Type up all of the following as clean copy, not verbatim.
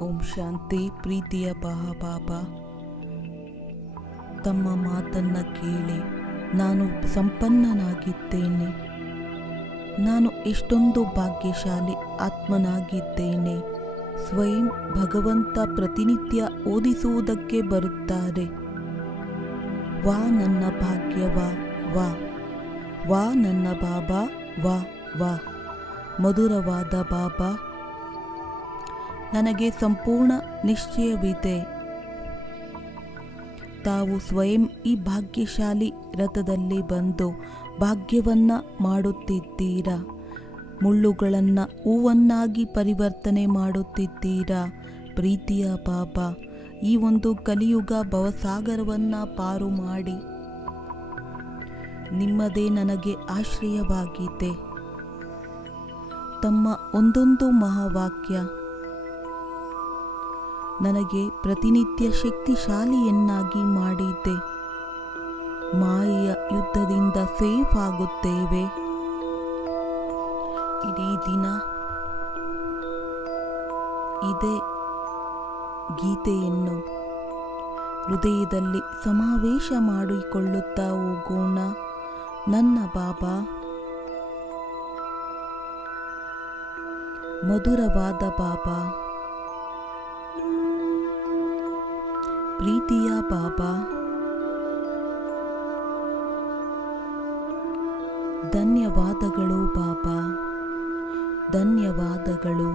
ಓಂ ಶಾಂತಿ. ಪ್ರೀತಿಯ ಬಾಬಾ, ತಮ್ಮ ಮಾತನ್ನು ಕೇಳಿ ನಾನು ಸಂಪನ್ನನಾಗಿದ್ದೇನೆ. ನಾನು ಎಷ್ಟೊಂದು ಭಾಗ್ಯಶಾಲಿ ಆತ್ಮನಾಗಿದ್ದೇನೆ. ಸ್ವಯಂ ಭಗವಂತ ಪ್ರತಿನಿತ್ಯ ಓದಿಸುವುದಕ್ಕೆ ಬರುತ್ತಾರೆ. ವಾ ನನ್ನ ಭಾಗ್ಯವಾ, ವಾ ವಾ ನನ್ನ ಬಾಬಾ, ವಾ ವಾ ಮಧುರವಾದ ಬಾಬಾ. ನನಗೆ ಸಂಪೂರ್ಣ ನಿಶ್ಚಯವಿದೆ, ತಾವು ಸ್ವಯಂ ಈ ಭಾಗ್ಯಶಾಲಿ ರಥದಲ್ಲಿ ಬಂದು ಭಾಗ್ಯವನ್ನು ಮಾಡುತ್ತಿದ್ದೀರಾ. ಮುಳ್ಳುಗಳನ್ನು ಹೂವನ್ನಾಗಿ ಪರಿವರ್ತನೆ ಮಾಡುತ್ತಿದ್ದೀರಾ. ಪ್ರೀತಿಯ ಬಾಬಾ, ಈ ಒಂದು ಕಲಿಯುಗ ಭವಸಾಗರವನ್ನು ಪಾರು ಮಾಡಿ ನಿಮ್ಮದೇ ನನಗೆ ಆಶ್ರಯವಾಗಿದೆ. ತಮ್ಮ ಒಂದೊಂದು ಮಹಾವಾಕ್ಯ ನನಗೆ ಪ್ರತಿನಿತ್ಯ ಶಕ್ತಿಶಾಲಿಯನ್ನಾಗಿ ಮಾಡಿದೆ. ಮಾಯೆಯ ಯುದ್ಧದಿಂದ ಸೇಫ್ ಆಗುತ್ತೇವೆ. ಇಡೀ ದಿನ ಇದೇ ಗೀತೆಯನ್ನು ಹೃದಯದಲ್ಲಿ ಸಮಾವೇಶ ಮಾಡಿಕೊಳ್ಳುತ್ತಾ ಹೋಗೋಣ. ನನ್ನ ಬಾಬಾ, ಮಧುರವಾದ ಬಾಬಾ, ಪ್ರೀತಿಯ ಬಾಬಾ, ಧನ್ಯವಾದಗಳು ಬಾಬಾ, ಧನ್ಯವಾದಗಳು.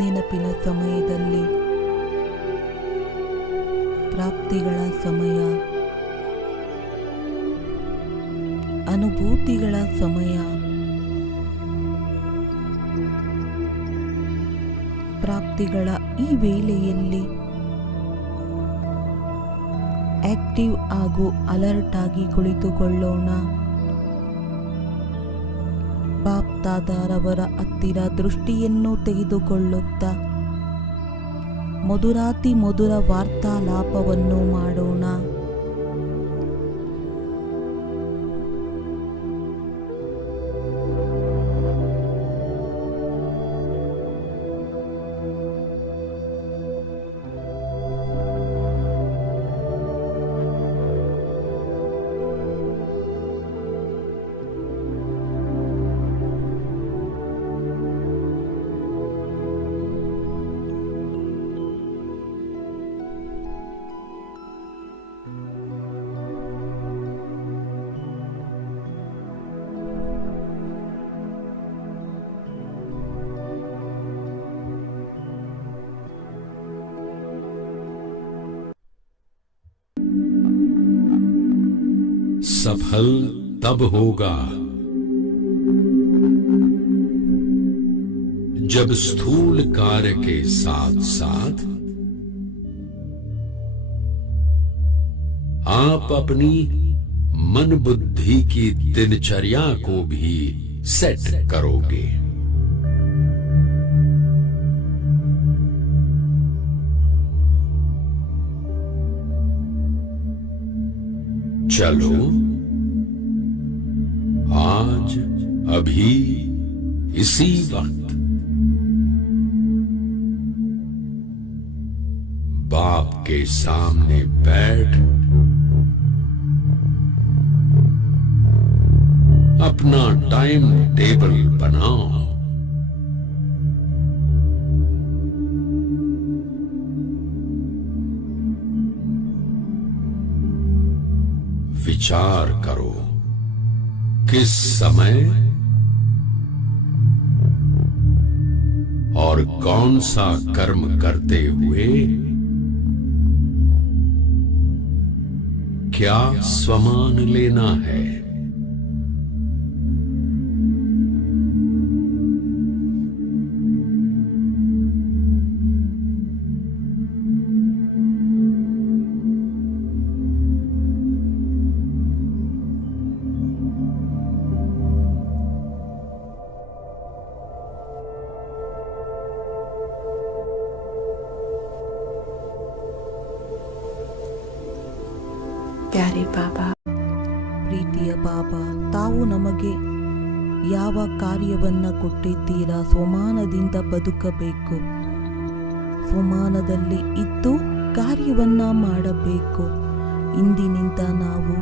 ನೆನಪಿನ ಸಮಯದಲ್ಲಿ, ಪ್ರಾಪ್ತಿಗಳ ಸಮಯ, ಅನುಭೂತಿಗಳ ಸಮಯ, ಪ್ರಾಪ್ತಿಗಳ ಈ ವೇಳೆಯಲ್ಲಿ ಆಕ್ಟಿವ್ ಹಾಗೂ ಅಲರ್ಟ್ ಆಗಿ ಕುಳಿತುಕೊಳ್ಳೋಣ. ಬಾಪ್ ದಾದಾರವರ ಹತ್ತಿರ ದೃಷ್ಟಿಯನ್ನು ತೆಗೆದುಕೊಳ್ಳುತ್ತಾ ಮಧುರಾತಿ ಮಧುರ ವಾರ್ತಾಲಾಪವನ್ನು ಮಾಡೋಣ. सफल तब होगा जब स्थूल कार्य के साथ साथ आप अपनी मन बुद्धि की दिनचर्या को भी सेट करोगे। चलो आज अभी इसी वक्त बाप के सामने बैठ अपना टाइम टेबल बनाओ। विचार करो किस समय और कौन सा कर्म करते हुए क्या स्वमान लेना है। प्यारे बाबा, ಪ್ರೀತಿಯ ಬಾಬಾ, ತಾವು ನಮಗೆ ಯಾವ ಕಾರ್ಯವನ್ನ ಕೊಟ್ಟಿದ್ದೀರಾ? ಸ್ವಮಾನದಿಂದ ಬದುಕಬೇಕು, ಸ್ವಮಾನದಲ್ಲಿ ಇದ್ದು ಕಾರ್ಯವನ್ನ ಮಾಡಬೇಕು. ಇಂದಿನಿಂದ ನಾವು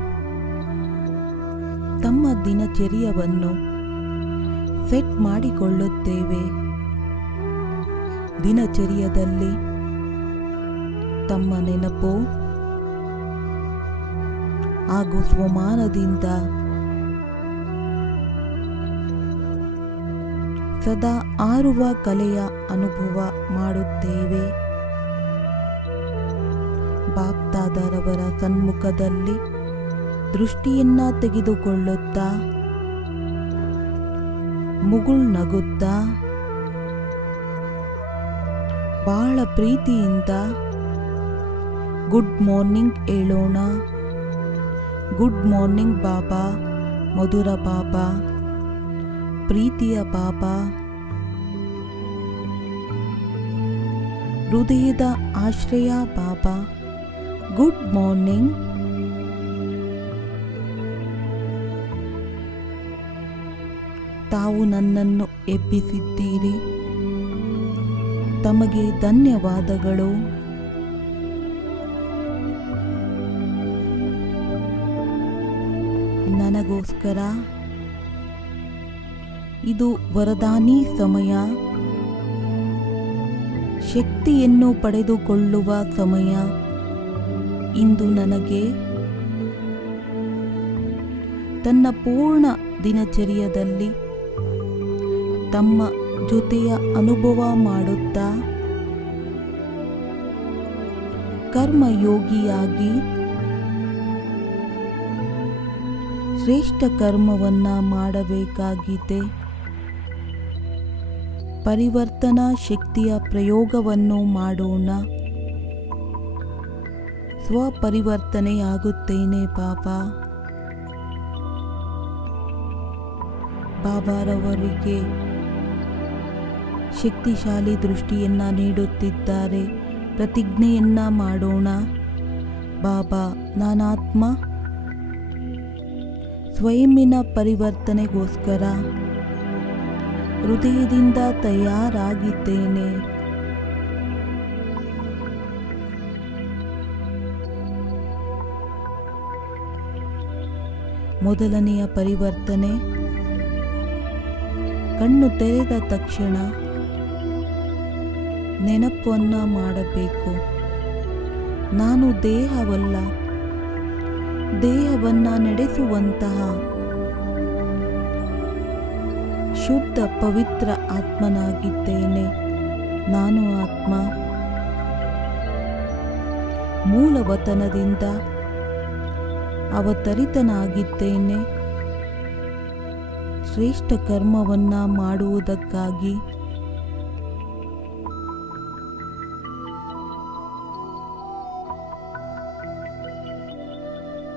ತಮ್ಮ ದಿನಚರ್ಯವನ್ನು ಸೆಟ್ ಮಾಡಿಕೊಳ್ಳುತ್ತೇವೆ. ದಿನಚರ್ಯದಲ್ಲಿ ತಮ್ಮ ನೆನಪು ಹಾಗೂ ಸ್ವಮಾನದಿಂದ ಸದಾ ಆರುವ ಕಲೆಯ ಅನುಭವ ಮಾಡುತ್ತೇವೆ. ಬಾಪ್ ದಾದಾರವರ ಸನ್ಮುಖದಲ್ಲಿ ದೃಷ್ಟಿಯನ್ನ ತೆಗೆದುಕೊಳ್ಳುತ್ತಾ ಮುಗುಳ್ನಗುತ್ತಾ ಬಹಳ ಪ್ರೀತಿಯಿಂದ ಗುಡ್ ಮಾರ್ನಿಂಗ್ ಹೇಳೋಣ. ಗುಡ್ ಮಾರ್ನಿಂಗ್ ಬಾಬಾ, ಮಧುರ ಬಾಬಾ, ಪ್ರೀತಿಯ ಬಾಬಾ, ಹೃದಯದ ಆಶ್ರಯ ಬಾಬಾ, ಗುಡ್ ಮಾರ್ನಿಂಗ್. ತಾವು ನನ್ನನ್ನು ಎಬ್ಬಿಸಿದ್ದೀರಿ, ತಮಗೆ ಧನ್ಯವಾದಗಳು. ನನಗೋಸ್ಕರ ಇದು ವರದಾನಿ ಸಮಯ, ಶಕ್ತಿಯನ್ನು ಪಡೆದುಕೊಳ್ಳುವ ಸಮಯ. ಇಂದು ನನಗೆ ತನ್ನ ಪೂರ್ಣ ದಿನಚರ್ಯದಲ್ಲಿ ತಮ್ಮ ಜೊತೆಯ ಅನುಭವ ಮಾಡುತ್ತಾ ಕರ್ಮಯೋಗಿಯಾಗಿ ಶ್ರೇಷ್ಠ ಕರ್ಮವನ್ನ ಮಾಡಬೇಕಾಗಿದೆ. ಪರಿವರ್ತನಾ ಶಕ್ತಿಯ ಪ್ರಯೋಗವನ್ನು ಮಾಡೋಣ. ಸ್ವಪರಿವರ್ತನೆಯಾಗುತ್ತೇನೆ ಬಾಬಾ. ಬಾಬಾರವರಿಗೆ ಶಕ್ತಿಶಾಲಿ ದೃಷ್ಟಿಯನ್ನ ನೀಡುತ್ತಿದ್ದಾರೆ. ಪ್ರತಿಜ್ಞೆಯನ್ನ ಮಾಡೋಣ. ಬಾಬಾ, ನಾನಾತ್ಮ ಸ್ವಯಂನ ಪರಿವರ್ತನೆಗೋಸ್ಕರ ಹೃದಯದಿಂದ ತಯಾರಾಗಿದ್ದೇನೆ. ಮೊದಲನೆಯ ಪರಿವರ್ತನೆ, ಕಣ್ಣು ತೆರೆದ ತಕ್ಷಣ ನೆನಪನ್ನ ಮಾಡಬೇಕು. ನಾನು ದೇಹವಲ್ಲ, ದೇಹವನ್ನ ನಡೆಸುವಂತಹ ಶುದ್ಧ ಪವಿತ್ರ ಆತ್ಮನಾಗಿದ್ದೇನೆ. ನಾನು ಆತ್ಮ ಮೂಲವತನದಿಂದ ಅವತರಿತನಾಗಿದ್ದೇನೆ. ಶ್ರೇಷ್ಠ ಕರ್ಮವನ್ನ ಮಾಡುವುದಕ್ಕಾಗಿ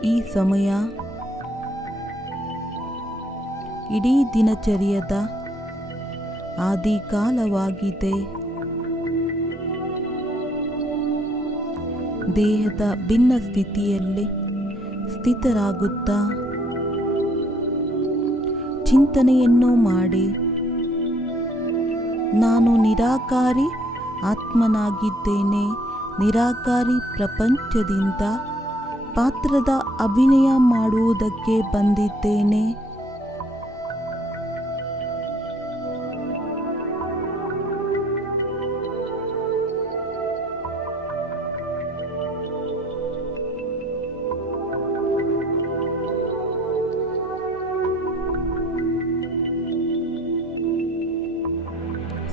ಈ ಸಮಯ ಇಡೀ ದಿನಚರ್ಯದ ಆದಿಕಾಲವಾಗಿದೆ. ದೇಹದ ಭಿನ್ನ ಸ್ಥಿತಿಯಲ್ಲಿ ಸ್ಥಿತರಾಗುತ್ತಾ ಚಿಂತನೆಯನ್ನು ಮಾಡಿ, ನಾನು ನಿರಾಕಾರಿ ಆತ್ಮನಾಗಿದ್ದೇನೆ. ನಿರಾಕಾರಿ ಪ್ರಪಂಚದಿಂದ ಪಾತ್ರದ ಅಭಿನಯ ಮಾಡುವುದಕ್ಕೆ ಬಂದಿದ್ದೇನೆ.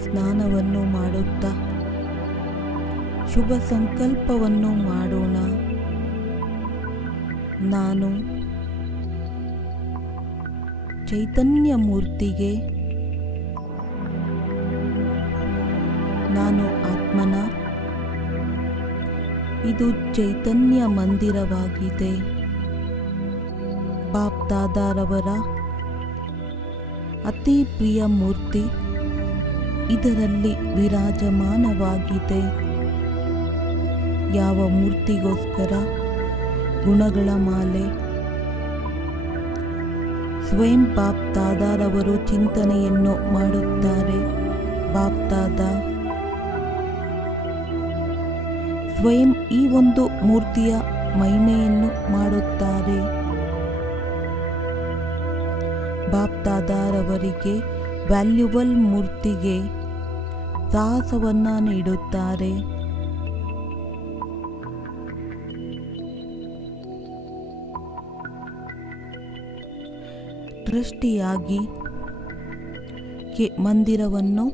ಸ್ನಾನವನ್ನು ಮಾಡುತ್ತಾ ಶುಭ ಸಂಕಲ್ಪವನ್ನು ಮಾಡೋಣ. ನಾನು ಚೈತನ್ಯ ಮೂರ್ತಿಗೆ, ನಾನು ಆತ್ಮನ, ಇದು ಚೈತನ್ಯ ಮಂದಿರವಾಗಿದೆ. ಬಾಪ್ ದಾದಾರವರ ಅತಿ ಪ್ರಿಯ ಮೂರ್ತಿ ಇದರಲ್ಲಿ ವಿರಾಜಮಾನವಾಗಿದೆ. ಯಾವ ಮೂರ್ತಿಗೋಸ್ಕರ ಗುಣಗಳ ಮಾಲೆ ಸ್ವಯಂ ಬಾಪ್ ದಾದಾರವರು ಚಿಂತನೆಯನ್ನು ಮಾಡುತ್ತಾರೆ. ಬಾಪ್ ದಾದಾ ಸ್ವಯಂ ಈ ಒಂದು ಮೂರ್ತಿಯ ಮಹಿಮೆಯನ್ನು ಮಾಡುತ್ತಾರೆ. ಬಾಪ್ ದಾದಾರವರಿಗೆ ವ್ಯಾಲ್ಯೂಬಲ್ ಮೂರ್ತಿಗೆ ಸಾಹಸವನ್ನ ನೀಡುತ್ತಾರೆ. ಟ್ರಸ್ಟಿಯಾಗಿ ಮಂದಿರವನ್ನು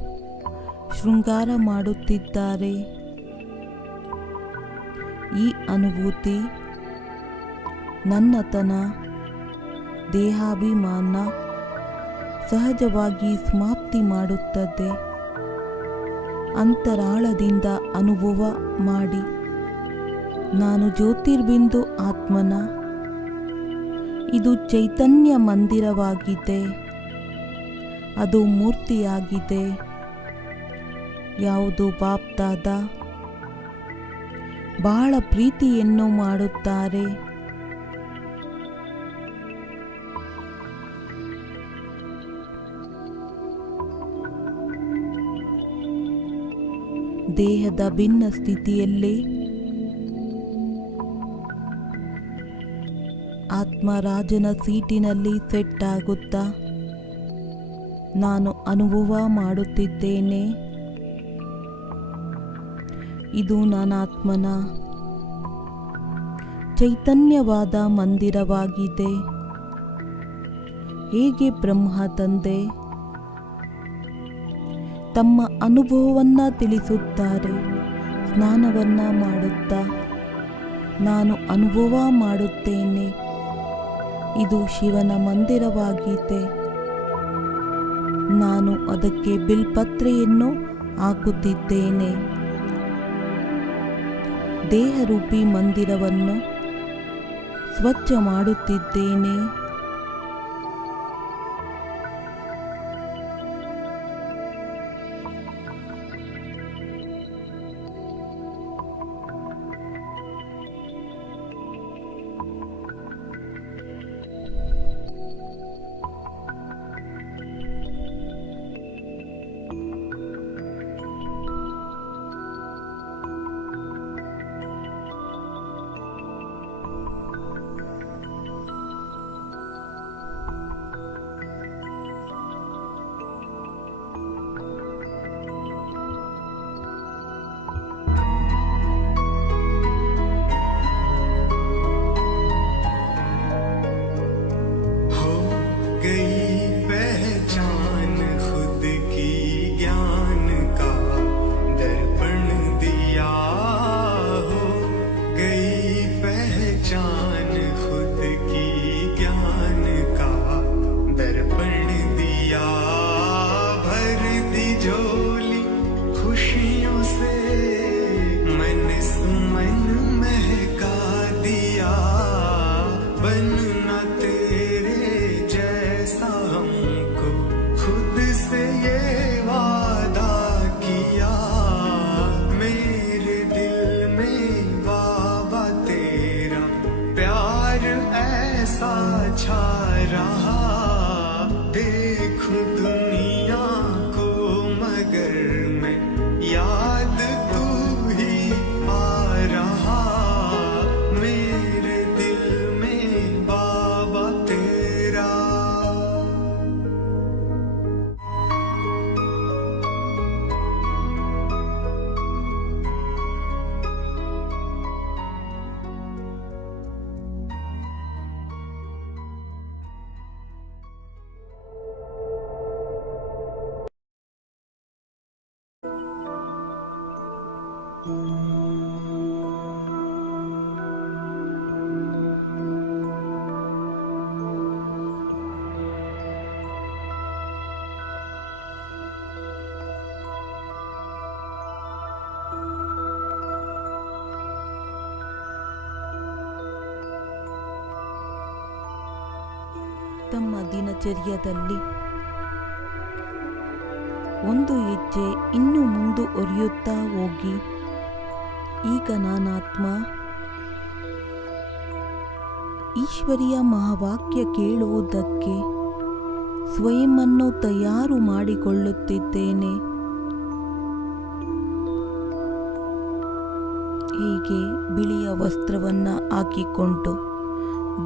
ಶೃಂಗಾರ ಮಾಡುತ್ತಿದ್ದಾರೆ. ಈ ಅನುಭೂತಿ ನನ್ನತನ, ದೇಹಾಭಿಮಾನ ಸಹಜವಾಗಿ ಸಮಾಪ್ತಿ ಮಾಡುತ್ತದೆ. ಅಂತರಾಳದಿಂದ ಅನುಭವ ಮಾಡಿ, ನಾನು ಜ್ಯೋತಿರ್ಬಿಂದು ಆತ್ಮನ, ಇದು ಚೈತನ್ಯ ಮಂದಿರವಾಗಿದೆ, ಅದು ಮೂರ್ತಿಯಾಗಿದೆ. ಯಾವುದು ಬಾಪ್ ದಾದಾ ಬಹಳ ಪ್ರೀತಿಯನ್ನು ಮಾಡುತ್ತಾರೆ. ದೇಹದ ಭಿನ್ನ ಸ್ಥಿತಿಯಲ್ಲಿ ಆತ್ಮರಾಜನ ಸೀಟಿನಲ್ಲಿ ಸೆಟ್ ಆಗುತ್ತಾ ನಾನು ಅನುಭವ ಮಾಡುತ್ತಿದ್ದೇನೆ. ಇದು ನಾನಾತ್ಮನ ಚೈತನ್ಯವಾದ ಮಂದಿರವಾಗಿದೆ. ಹೇಗೆ ಬ್ರಹ್ಮ ತಂದೆ ತಮ್ಮ ಅನುಭವವನ್ನು ತಿಳಿಸುತ್ತಾರೆ. ಸ್ನಾನವನ್ನು ಮಾಡುತ್ತಾ ನಾನು ಅನುಭವ ಮಾಡುತ್ತೇನೆ, ಇದು ಶಿವನ ಮಂದಿರವಾಗಿದೆ. ನಾನು ಅದಕ್ಕೆ ಬಿಲ್ಪತ್ರೆಯನ್ನು ಹಾಕುತ್ತಿದ್ದೇನೆ. ದೇಹರೂಪಿ ಮಂದಿರವನ್ನು ಸ್ವಚ್ಛ ಮಾಡುತ್ತಿದ್ದೇನೆ. ತಮ್ಮ ದಿನಚರ್ಯದಲ್ಲಿ ಒಂದು ಹೆಜ್ಜೆ ಇನ್ನು ಮುಂದುವರಿಯುತ್ತಾ ಹೋಗಿ, ಈಗ ನಾನಾತ್ಮ ಈಶ್ವರಿಯ ಮಹಾವಾಕ್ಯ ಕೇಳುವುದಕ್ಕೆ ಸ್ವಯಂವನ್ನು ತಯಾರು ಮಾಡಿಕೊಳ್ಳುತ್ತಿದ್ದೇನೆ. ಹೀಗೆ ಬಿಳಿಯ ವಸ್ತ್ರವನ್ನು ಹಾಕಿಕೊಂಡು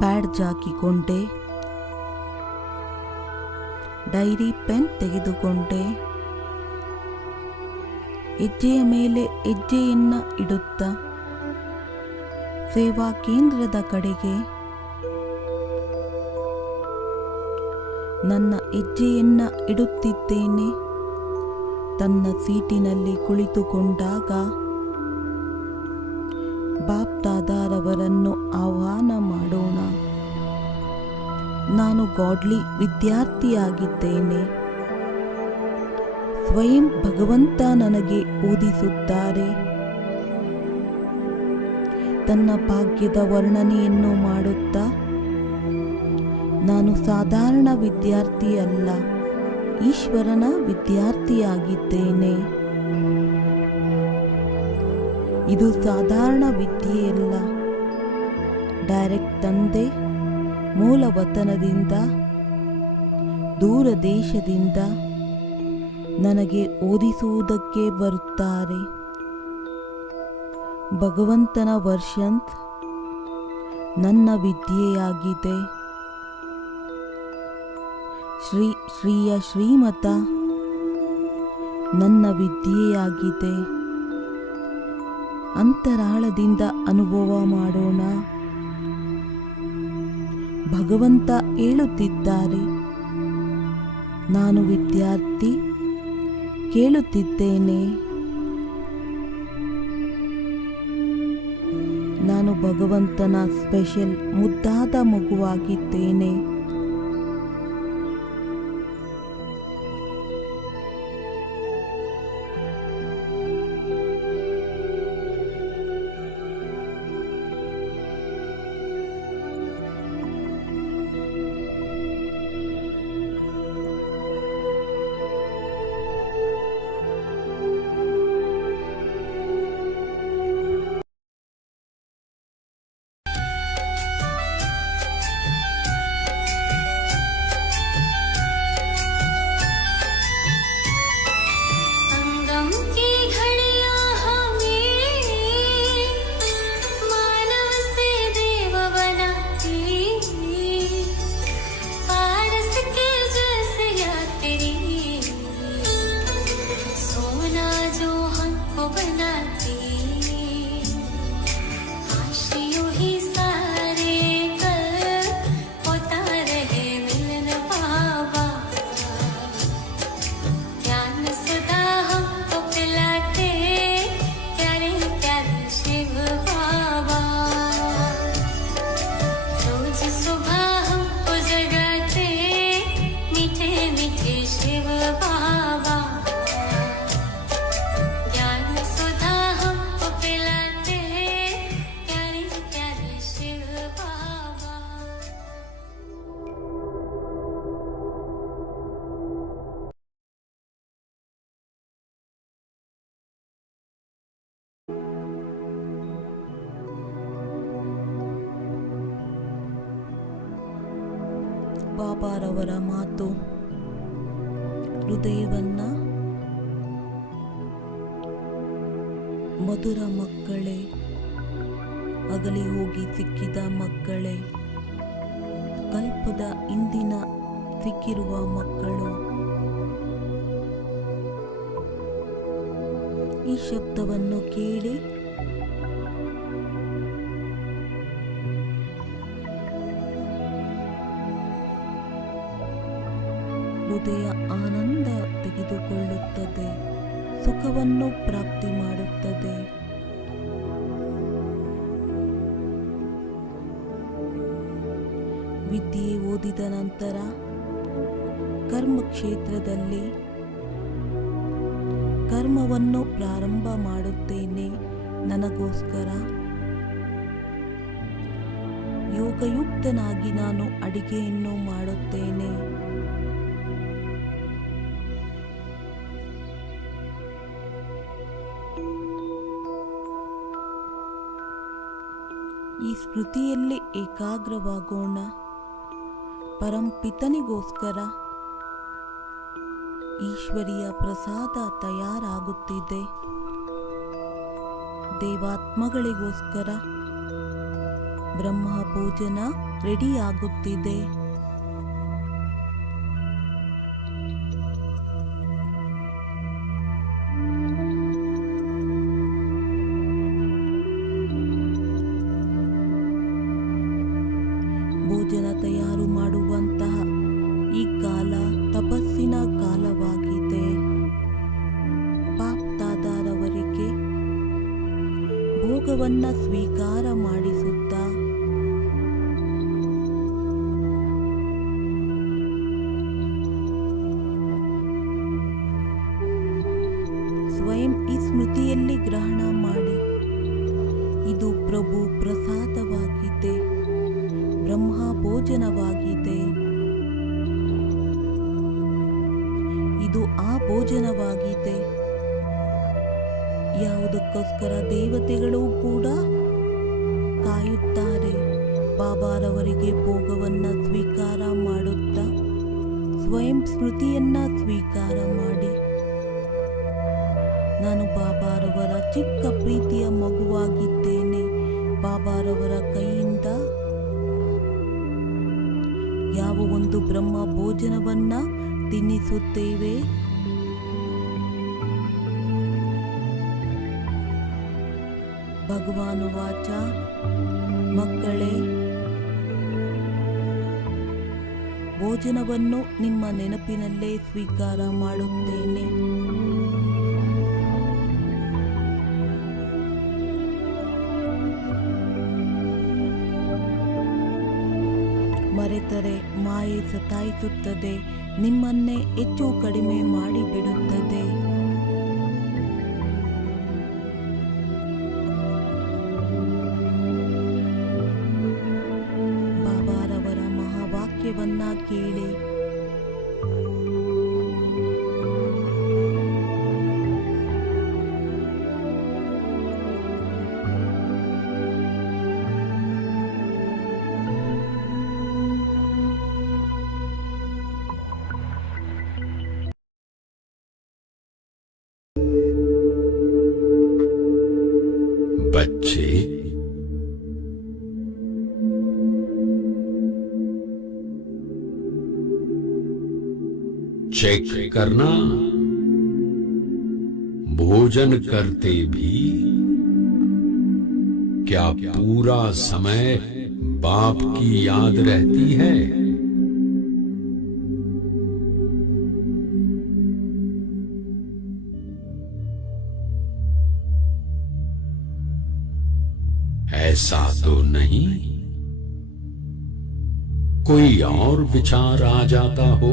ಬ್ಯಾಡ್ಜ್ ಹಾಕಿಕೊಂಡೆ, ಡೈರಿ ಪೆನ್ ತೆಗೆದುಕೊಂಡೆ, ಹೆಜ್ಜೆಯ ಮೇಲೆ ಹೆಜ್ಜೆಯನ್ನು ಇಡುತ್ತಾ ಸೇವಾ ಕೇಂದ್ರದ ಕಡೆಗೆ ನನ್ನ ಹೆಜ್ಜೆಯನ್ನು ಇಡುತ್ತಿದ್ದೇನೆ. ತನ್ನ ಸೀಟಿನಲ್ಲಿ ಕುಳಿತುಕೊಂಡಾಗ ಬಾಪ್ ದಾದಾರವರನ್ನು ಆಹ್ವಾನ ಮಾಡೋಣ. ನಾನು ಗಾಡ್ಲಿ ವಿದ್ಯಾರ್ಥಿಯಾಗಿದ್ದೇನೆ. ಸ್ವಯಂ ಭಗವಂತ ನನಗೆ ಓದಿಸುತ್ತಾರೆ. ತನ್ನ ಭಾಗ್ಯದ ವರ್ಣನೆಯನ್ನು ಮಾಡುತ್ತಾ, ನಾನು ಸಾಧಾರಣ ವಿದ್ಯಾರ್ಥಿಯಲ್ಲ, ಈಶ್ವರನ ವಿದ್ಯಾರ್ಥಿಯಾಗಿದ್ದೇನೆ. ಇದು ಸಾಧಾರಣ ವಿದ್ಯೆಯಲ್ಲ. ಡೈರೆಕ್ಟ್ ತಂದೆ ಮೂಲ ವತನದಿಂದ, ದೂರ ದೇಶದಿಂದ ನನಗೆ ಓದಿಸುವುದಕ್ಕೆ ಬರುತ್ತಾರೆ. ಭಗವಂತನ ವರ್ಷನ್ಸ್ ನನ್ನ ವಿದ್ಯೆಯಾಗಿದೆ. ಶ್ರೀಯ ಶ್ರೀಮತ ನನ್ನ ವಿದ್ಯೆಯಾಗಿದೆ. ಅಂತರಾಳದಿಂದ ಅನುಭವ ಮಾಡೋಣ. ಭಗವಂತ ಹೇಳುತ್ತಿದ್ದಾರೆ, ನಾನು ವಿದ್ಯಾರ್ಥಿ, ಕೇಳುತ್ತಿದ್ದೇನೆ. ನಾನು ಭಗವಂತನ ಸ್ಪೆಷಲ್ ಮುದ್ದಾದ ಮಗುವಾಗಿದ್ದೇನೆ. संगम की घड़ियां हमें मानव से देव बनाती, पारस के जैसे यात्री सोना जो हमको बनाती, काशियों ही सारे कल होता रहे मिलन बाबा, ज्ञान सदा हमको पिलाते प्यारे प्यारे शिव बाबा, रोज सुबह हमको जगाते मीठे मीठे शिव बाबा, ज्ञान सुधा हमको पिलाते प्यारे प्यारे शिव बाबा। ಬಾಬಾರವರ ಮಾತು ಹೃದಯವನ್ನ ಮಧುರ ಮಕ್ಕಳೇ, ಅಗಲಿ ಹೋಗಿ ಸಿಕ್ಕಿದ ಮಕ್ಕಳೇ, ಕಲ್ಪದ ಇಂದಿನ ಸಿಕ್ಕಿರುವ ಮಕ್ಕಳು, ಈ ಶಬ್ದವನ್ನು ಕೇಳಿ ಹೃದಯ ಆನಂದ ತೆಗೆದುಕೊಳ್ಳುತ್ತದೆ, ಸುಖವನ್ನು ಪ್ರಾಪ್ತಿ ಮಾಡುತ್ತದೆ. ವಿದ್ಯೆ ಓದಿದ ನಂತರ ಕರ್ಮಕ್ಷೇತ್ರದಲ್ಲಿ ಕರ್ಮವನ್ನು ಪ್ರಾರಂಭ ಮಾಡುತ್ತೇನೆ ನನಗೋಸ್ಕರ. ಯೋಗಯುಕ್ತನಾಗಿ ನಾನು ಅಡಿಗೆಯನ್ನು ಮಾಡುತ್ತೇನೆ. ಈ ಸ್ಮೃತಿಯಲ್ಲಿ ಏಕಾಗ್ರವಾಗೋಣ. ಪರಂಪಿತನಿಗೋಸ್ಕರ ಈಶ್ವರಿಯ ಪ್ರಸಾದ ತಯಾರಾಗುತ್ತಿದೆ. ದೇವಾತ್ಮಗಳಿಗೋಸ್ಕರ ಬ್ರಹ್ಮ ಭೋಜನ ರೆಡಿಯಾಗುತ್ತಿದೆ. ಭೋಜನ ತಯಾರು ಮಾಡುವಂತಹ ಈ ಕಾಲ ತಪಸ್ಸಿನ ಕಾಲವಾಗಿದೆ. ಪಾಪ್ದಾದಾರವರಿಗೆ ಭೋಗವನ್ನ ಸ್ವೀಕಾರ ಮಾಡಿಸುತ್ತಾ ಸ್ವಯಂ ಈ ಸ್ಮೃತಿಯಲ್ಲಿ ಗ್ರಹಣ ಮಾಡಿ. ಇದು ಪ್ರಭು ಪ್ರಸಾದವಾಗಿದೆ, ಬ್ರಹ್ಮ ಭೋಜನವಾಗಿದೆ. ಇದು ಆ ಭೋಜನವಾಗಿದೆ. ಯಾವುದಕ್ಕೋಸ್ಕರ ದೇವತೆಗಳು ಕೂಡ ಕಾಯುತ್ತಾರೆ. ಬಾಬಾರವರಿಗೆ ಭೋಗವನ್ನ ಸ್ವೀಕಾರ ಮಾಡುತ್ತಾ ಸ್ವಯಂ ಸ್ಮೃತಿಯನ್ನ ಸ್ವೀಕಾರ ಮಾಡಿ. ನಾನು ಬಾಬಾರವರ ಚಿಕ್ಕ ಪ್ರೀತಿಯ ಮಗುವಾಗಿದ್ದೇನೆ. ಬಾಬಾರವರ ಕೈಯಿಂದ ಯಾವ ಒಂದು ಬ್ರಹ್ಮ ಭೋಜನವನ್ನ ತಿನ್ನಿಸುತ್ತೇವೆ. ಭಗವಾನುವಾಚ, ಮಕ್ಕಳೇ, ಭೋಜನವನ್ನು ನಿಮ್ಮ ನೆನಪಿನಲ್ಲೇ ಸ್ವೀಕಾರ ಮಾಡುತ್ತೇನೆ. ನಿಂತರೆ ಮಾಯೆ ಸತಾಯಿಸುತ್ತದೆ, ನಿಮ್ಮನ್ನೇ ಹೆಚ್ಚು ಕಡಿಮೆ ಮಾಡಿಬಿಡುತ್ತದೆ. ಬಾಬಾರವರ ಮಹಾವಾಕ್ಯವನ್ನ ಕೇಳಿ. बच्चे, चेक करना, भोजन करते भी क्या पूरा समय बाप की याद रहती है? ऐसा तो नहीं कोई और विचार आ जाता हो?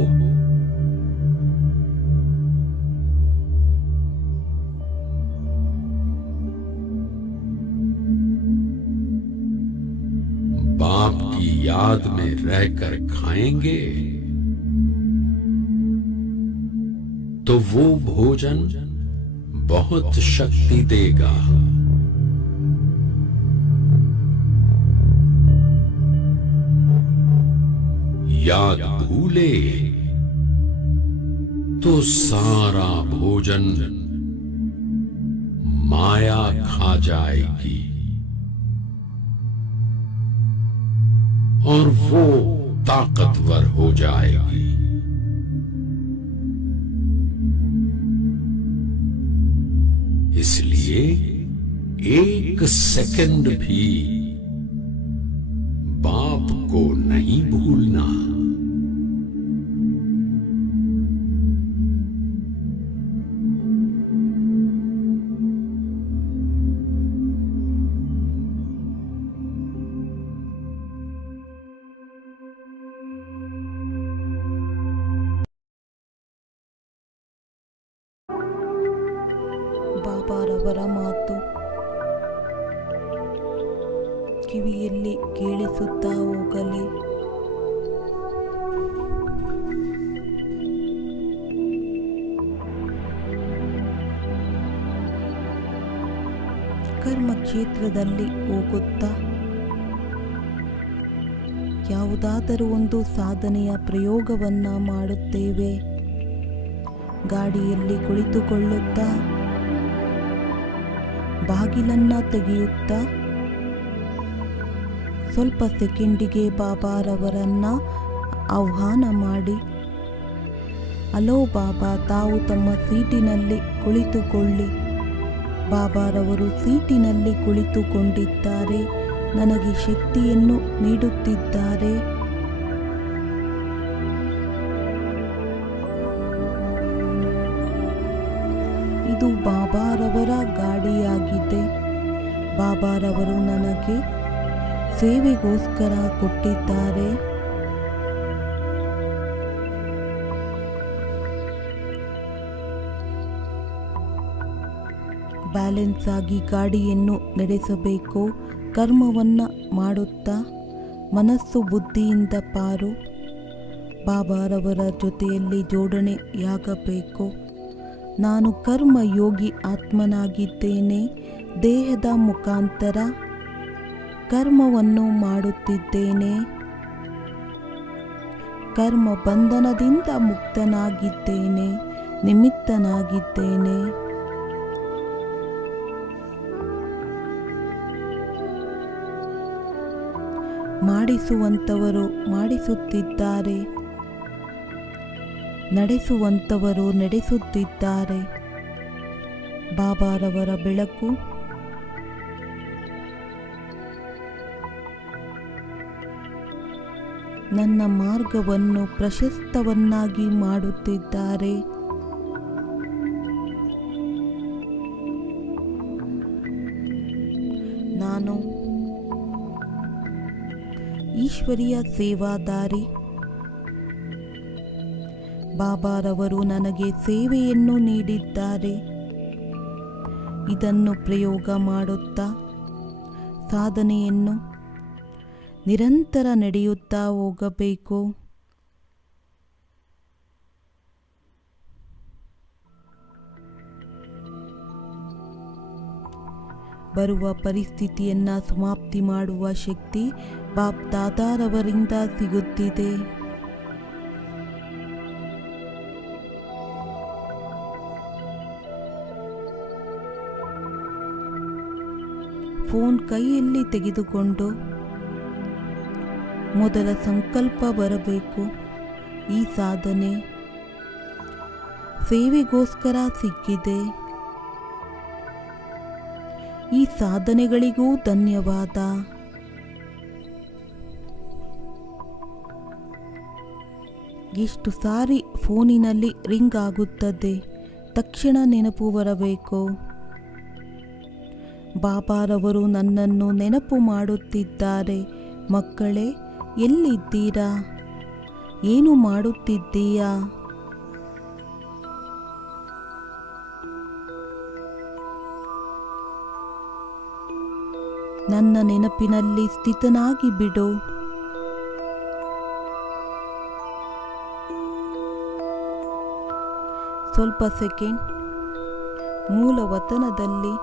बाप की याद में रहकर खाएंगे तो वो भोजन बहुत शक्ति देगा। याद भूले तो सारा भोजन माया खा जाएगी और वो ताकतवर हो जाएगी। इसलिए एक सेकंड भी बाप को नहीं भूलना। ಬಾಬಾರವರ ಮಾತು ಕಿವಿಯಲ್ಲಿ ಕೇಳಿಸುತ್ತಾ ಹೋಗಲಿ. ಕರ್ಮ ಕ್ಷೇತ್ರದಲ್ಲಿ ಹೋಗುತ್ತಾ ಯಾವುದಾದರೂ ಒಂದು ಸಾಧನೆಯ ಪ್ರಯೋಗವನ್ನ ಮಾಡುತ್ತೇವೆ. ಗಾಡಿಯಲ್ಲಿ ಕುಳಿತುಕೊಳ್ಳುತ್ತಾ ಬಾಗಿಲನ್ನ ತೆಗೆಯುತ್ತಾ ಸ್ವಲ್ಪ ಸೆಕೆಂಡಿಗೆ ಬಾಬಾರವರನ್ನ ಆಹ್ವಾನ ಮಾಡಿ, ಅಲೋ ಬಾಬಾ, ತಾವು ತಮ್ಮ ಸೀಟಿನಲ್ಲಿ ಕುಳಿತುಕೊಳ್ಳಿ. ಬಾಬಾರವರು ಸೀಟಿನಲ್ಲಿ ಕುಳಿತುಕೊಂಡಿದ್ದಾರೆ, ನನಗೆ ಶಕ್ತಿಯನ್ನು ನೀಡುತ್ತಿದ್ದಾರೆ. ಇದು ಬಾಬಾರವರ ಗಾಡಿಯಾಗಿದೆ. ಬಾಬಾರವರು ನನಗೆ ಸೇವೆಗೋಸ್ಕರ ಕೊಟ್ಟಿದ್ದಾರೆ. ಬ್ಯಾಲೆನ್ಸ್ ಆಗಿ ಗಾಡಿಯನ್ನು ನಡೆಸಬೇಕು. ಕರ್ಮವನ್ನ ಮಾಡುತ್ತಾ ಮನಸ್ಸು ಬುದ್ಧಿಯಿಂದ ಪಾರು. ಬಾಬಾರವರ ಜೊತೆಯಲ್ಲಿ ಜೋಡಣೆಯಾಗಬೇಕು. ನಾನು ಕರ್ಮಯೋಗಿ ಆತ್ಮನಾಗಿದ್ದೇನೆ. ದೇಹದ ಮುಖಾಂತರ ಕರ್ಮವನ್ನು ಮಾಡುತ್ತಿದ್ದೇನೆ. ಕರ್ಮ ಬಂಧನದಿಂದ ಮುಕ್ತನಾಗಿದ್ದೇನೆ, ನಿಮಿತ್ತನಾಗಿದ್ದೇನೆ. ಮಾಡಿಸುವಂತವರು ಮಾಡಿಸುತ್ತಿದ್ದಾರೆ, ನಡೆಸುವಂತವರು ನಡೆಸುತ್ತಿದ್ದಾರೆ. ಬಾಬಾರವರ ಬೆಳಕು ನನ್ನ ಮಾರ್ಗವನ್ನು ಪ್ರಶಸ್ತವನ್ನಾಗಿ ಮಾಡುತ್ತಿದ್ದಾರೆ. ನಾನು ಈಶ್ವರಿಯ ಸೇವಾದಾರಿ. ಬಾಬಾರವರು ನನಗೆ ಸೇವೆಯನ್ನು ನೀಡಿದ್ದಾರೆ. ಇದನ್ನು ಪ್ರಯೋಗ ಮಾಡುತ್ತಾ ಸಾಧನೆಯನ್ನು ನಿರಂತರ ನಡೆಯುತ್ತಾ ಹೋಗಬೇಕು. ಬರುವ ಪರಿಸ್ಥಿತಿಯನ್ನು ಸಮಾಪ್ತಿ ಮಾಡುವ ಶಕ್ತಿ ಬಾಪ್ ದಾದಾರವರಿಂದ ಸಿಗುತ್ತಿದೆ. ಫೋನ್ ಕೈಯಲ್ಲಿ ತೆಗೆದುಕೊಂಡು ಮೊದಲ ಸಂಕಲ್ಪ ಬರಬೇಕು. ಈ ಸಾಧನೆ ಸೇವೆಗೋಸ್ಕರ ಸಿಕ್ಕಿದೆ. ಈ ಸಾಧನೆಗಳಿಗೂ ಧನ್ಯವಾದ. ಎಷ್ಟು ಸಾರಿ ಫೋನಿನಲ್ಲಿ ರಿಂಗ್ ಆಗುತ್ತದೆ, ತಕ್ಷಣ ನೆನಪು ಬರಬೇಕು. ಬಾಬಾರವರು ನನ್ನನ್ನು ನೆನಪು ಮಾಡುತ್ತಿದ್ದಾರೆ. ಮಕ್ಕಳೇ, ಎಲ್ಲಿದ್ದೀರಾ? ಏನು ಮಾಡುತ್ತಿದ್ದೀಯಾ? ನನ್ನ ನೆನಪಿನಲ್ಲಿ ಸ್ಥಿತನಾಗಿ ಬಿಡು. ಸ್ವಲ್ಪ ಸೆಕೆಂಡ್ ಮೂಲ ವತನದಲ್ಲಿ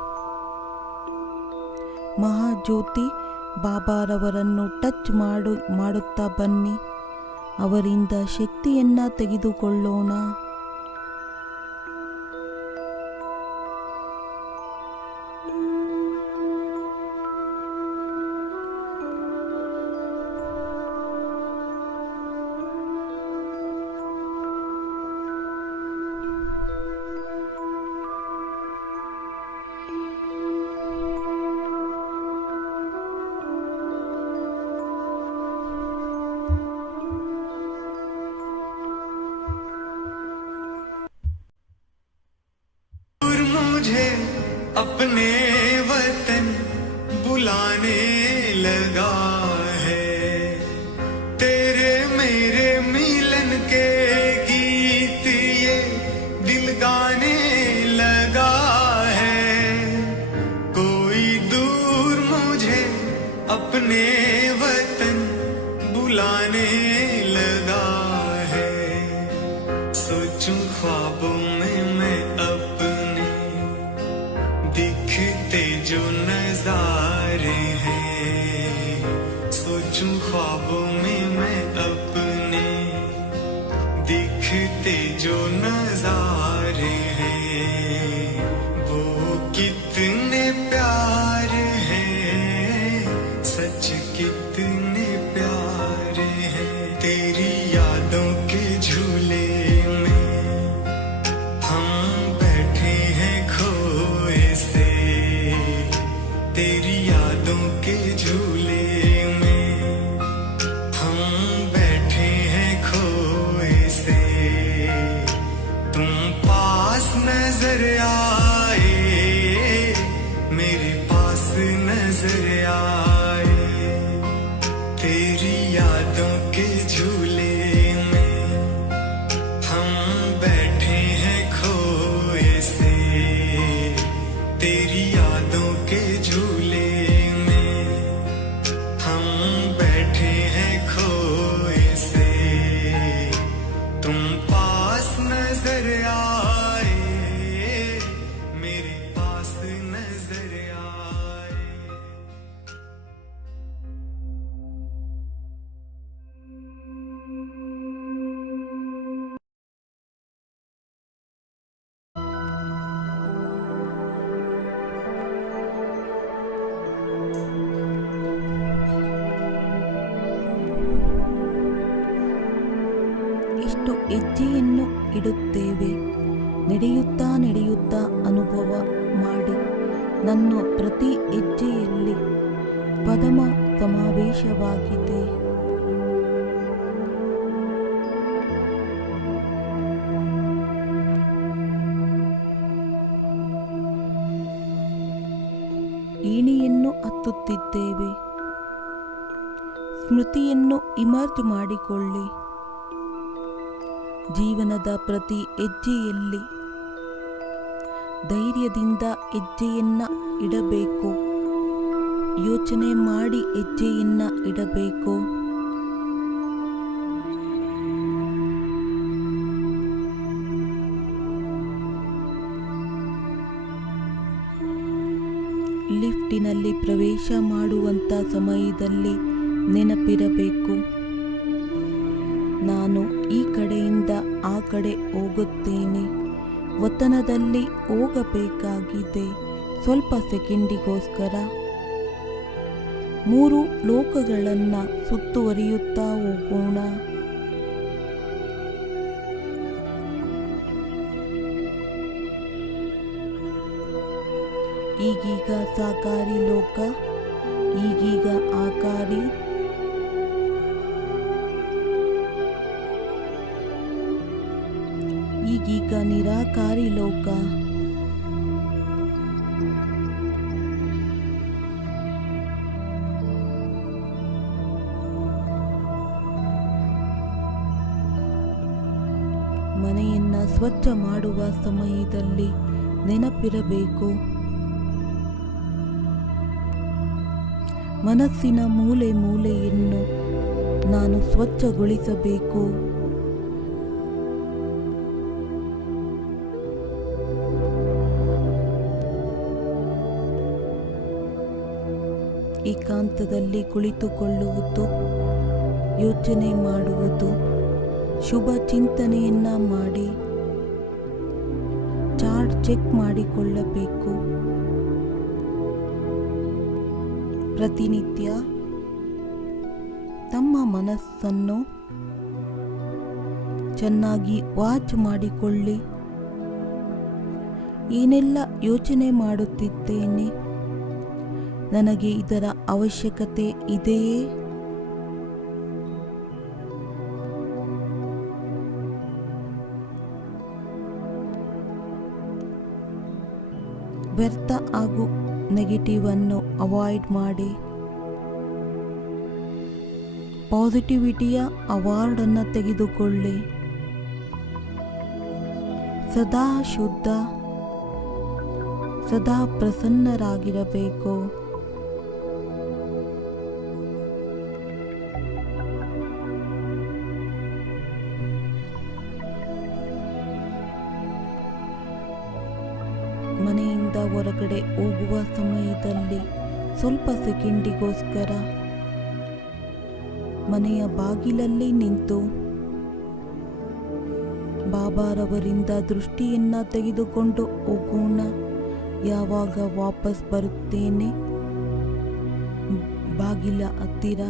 ಮಹಾಜ್ಯೋತಿ ಬಾಬಾರವರನ್ನು ಟಚ್ ಮಾಡುತ್ತಾ ಬನ್ನಿ. ಅವರಿಂದ ಶಕ್ತಿಯನ್ನು ತೆಗೆದುಕೊಳ್ಳೋಣ. मुझे अपने वतन बुलाने लगा है। तेरे मेरे मिलन के गीत ये दिल गाने लगा है। कोई दूर मुझे अपने वतन बुलाने लगा है। सोचूं ख्वाबों में मैं अपने दिखते जो नजारे हैं। सोचूं ख्वाबों में मैं अपने दिखते जो नजारे हैं। वो कितने प्यारे हैं, सच कितने प्यारे हैं। तेरी यादों के झूले में हम बैठे हैं खोए से। तेरी यादों के झूले में हम बैठे हैं खोए से। तुम पास नजर आए, मेरे पास नजर आए। तेरी यादों के झूले में हम बैठे हैं खोए से। तेरी यादों के झूले में हम बैठे हैं खोए से। तुम पास नजर आए, मेरे पास नजर आए। ಎಷ್ಟು ಹೆಜ್ಜೆಯನ್ನು ಇಡುತ್ತೇವೆ. ನಡೆಯುತ್ತಾ ನಡೆಯುತ್ತಾ ಅನುಭವ ಮಾಡಿ. ನನ್ನ ಪ್ರತಿ ಹೆಜ್ಜೆಯಲ್ಲಿ ಪದಮ ಸಮಾವೇಶವಾಗಿದೆ. ಏಣಿಯನ್ನು ಹತ್ತುತ್ತಿದ್ದೇವೆ. ಸ್ಮೃತಿಯನ್ನು ಇಮರ್ಜ್ ಮಾಡಿಕೊಳ್ಳಿ. ಜೀವನದ ಪ್ರತಿ ಹೆಜ್ಜೆಯಲ್ಲಿ ಧೈರ್ಯದಿಂದ ಹೆಜ್ಜೆಯನ್ನ ಇಡಬೇಕು. ಯೋಚನೆ ಮಾಡಿ ಹೆಜ್ಜೆಯನ್ನ ಇಡಬೇಕು. ಲಿಫ್ಟಿನಲ್ಲಿ ಪ್ರವೇಶ ಮಾಡುವಂಥ ಸಮಯದಲ್ಲಿ ನೆನಪಿರಬೇಕು, ನಾನು ಈ ಕಡೆಯಿಂದ ಆ ಕಡೆ ಹೋಗುತ್ತೇನೆ. ವತನದಲ್ಲಿ ಹೋಗಬೇಕಾಗಿದೆ ಸ್ವಲ್ಪ ಸೆಕೆಂಡಿಗೋಸ್ಕರ. 3 ಲೋಕಗಳನ್ನು ಸುತ್ತುವರಿಯುತ್ತಾ ಹೋಗೋಣ. ಈಗೀಗ ಸಾಕಾರಿ ಲೋಕ, ಈಗೀಗ ಆಕಾರಿ. ಈಗೀಗ ನಿರಾಕಾರಿ ಲೋಕ. ಮನೆಯನ್ನ ಸ್ವಚ್ಛ ಮಾಡುವ ಸಮಯದಲ್ಲಿ ನೆನಪಿರಬೇಕು, ಮನಸ್ಸಿನ ಮೂಲೆ ಮೂಲೆಯನ್ನು ನಾನು ಸ್ವಚ್ಛಗೊಳಿಸಬೇಕು. ಏಕಾಂತದಲ್ಲಿ ಕುಳಿತುಕೊಳ್ಳುವುದು, ಯೋಚನೆ ಮಾಡುವುದು, ಶುಭ ಚಿಂತನೆಯನ್ನ ಮಾಡಿ ಚಾರ್ಟ್ ಚೆಕ್ ಮಾಡಿಕೊಳ್ಳಬೇಕು. ಪ್ರತಿನಿತ್ಯ ತಮ್ಮ ಮನಸ್ಸನ್ನು ಚೆನ್ನಾಗಿ ವಾಚ್ ಮಾಡಿಕೊಳ್ಳಿ. ಏನೆಲ್ಲ ಯೋಚನೆ ಮಾಡುತ್ತಿದ್ದೇನೆ, ನನಗೆ ಇದರ ಅವಶ್ಯಕತೆ ಇದೆಯೇ? ವ್ಯರ್ಥ ಹಾಗೂ ನೆಗೆಟಿವ್ ಅನ್ನು ಅವಾಯ್ಡ್ ಮಾಡಿ ಪಾಸಿಟಿವಿಟಿಯ ಅವಾರ್ಡ್ ಅನ್ನು ತೆಗೆದುಕೊಳ್ಳಿ. ಸದಾ ಶುದ್ಧ, ಸದಾ ಪ್ರಸನ್ನರಾಗಿರಬೇಕು. ಮನೆಯಿಂದ ಹೊರಗಡೆ ಹೋಗುವ ಸಮಯದಲ್ಲಿ ಸ್ವಲ್ಪ ಸೆಕೆಂಡಿಗೋಸ್ಕರ ಮನೆಯ ಬಾಗಿಲಲ್ಲಿ ನಿಂತು ಬಾಬಾರವರಿಂದ ದೃಷ್ಟಿಯನ್ನ ತೆಗೆದುಕೊಂಡು ಹೋಗೋಣ. ಯಾವಾಗ ವಾಪಸ್ ಬರುತ್ತೇನೆ ಬಾಗಿಲ ಹತ್ತಿರ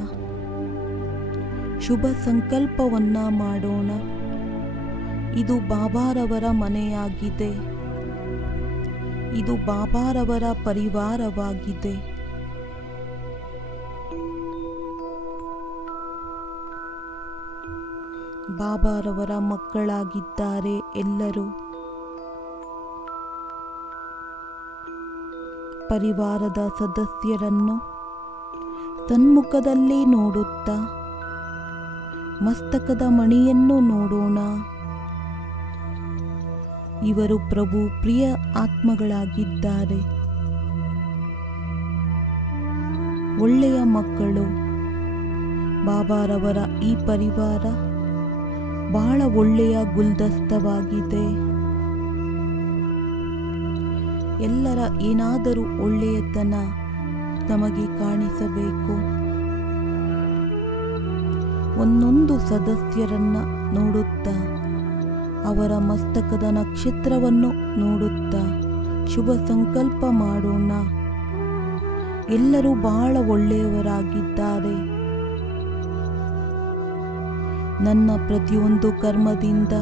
ಶುಭ ಸಂಕಲ್ಪವನ್ನ ಮಾಡೋಣ. ಇದು ಬಾಬಾರವರ ಮನೆಯಾಗಿದೆ, ಇದು ಬಾಬಾರವರ ಪರಿವಾರವಾಗಿದೆ. ಬಾಬಾರವರ ಮಕ್ಕಳಾಗಿದ್ದಾರೆ ಎಲ್ಲರೂ. ಪರಿವಾರದ ಸದಸ್ಯರನ್ನು ಸನ್ಮುಖದಲ್ಲಿ ನೋಡುತ್ತಾ ಮಸ್ತಕದ ಮಣಿಯನ್ನು ನೋಡೋಣ. ಇವರು ಪ್ರಭು ಪ್ರಿಯ ಆತ್ಮಗಳಾಗಿದ್ದಾರೆ, ಒಳ್ಳೆಯ ಮಕ್ಕಳು. ಬಾಬಾರವರ ಈ ಪರಿವಾರ ಬಹಳ ಒಳ್ಳೆಯ ಗುಲ್ದಸ್ತವಾಗಿದೆ. ಎಲ್ಲರ ಏನಾದರೂ ಒಳ್ಳೆಯತನ ನಮಗೆ ಕಾಣಿಸಬೇಕು. ಒಂದೊಂದು ಸದಸ್ಯರನ್ನ ನೋಡುತ್ತಾ ಅವರ ಮಸ್ತಕದ ನಕ್ಷತ್ರವನ್ನು ನೋಡುತ್ತಾ ಶುಭ ಸಂಕಲ್ಪ ಮಾಡೋಣ. ಎಲ್ಲರೂ ಬಹಳ ಒಳ್ಳೆಯವರಾಗಿದ್ದಾರೆ. ನನ್ನ ಪ್ರತಿಯೊಂದು ಕರ್ಮದಿಂದ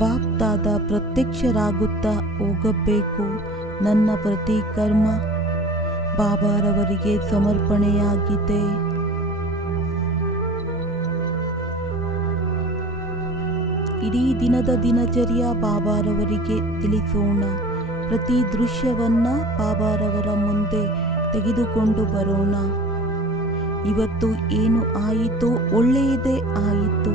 ಬಾಪ್ತಾದ ಪ್ರತ್ಯಕ್ಷರಾಗುತ್ತಾ ಹೋಗಬೇಕು. ನನ್ನ ಪ್ರತಿ ಕರ್ಮ ಬಾಬಾರವರಿಗೆ ಸಮರ್ಪಣೆಯಾಗಿದೆ. ಇಡೀ ದಿನದ ದಿನಚರ್ಯ ಬಾಬಾರವರಿಗೆ ತಿಳಿಸೋಣ. ಪ್ರತಿ ದೃಶ್ಯವನ್ನ ಬಾಬಾರವರ ಮುಂದೆ ತೆಗೆದುಕೊಂಡು ಬರೋಣ. ಇವತ್ತು ಏನು ಆಯಿತೋ ಒಳ್ಳೆಯದೇ ಆಯಿತು,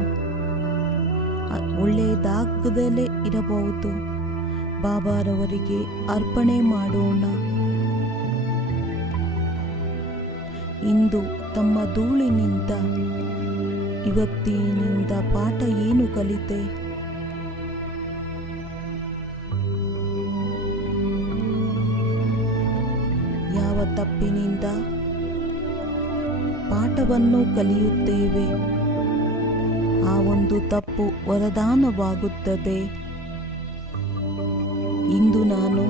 ಒಳ್ಳೆಯದಾಗದಲೇ ಇರಬಹುದು. ಬಾಬಾರವರಿಗೆ ಅರ್ಪಣೆ ಮಾಡೋಣ. ಇಂದು ತಮ್ಮ ಧೂಳಿನಿಂದ ಇವತ್ತಿನಿಂದ ಪಾಠ ಏನು ಕಲಿತೆ? ಯಾವ ತಪ್ಪಿನಿಂದ ಪಾಠವನ್ನು ಕಲಿಯುತ್ತೇವೆ? ಆ ಒಂದು ತಪ್ಪು ವರದಾನವಾಗುತ್ತದೆ. ಇಂದು ನಾನು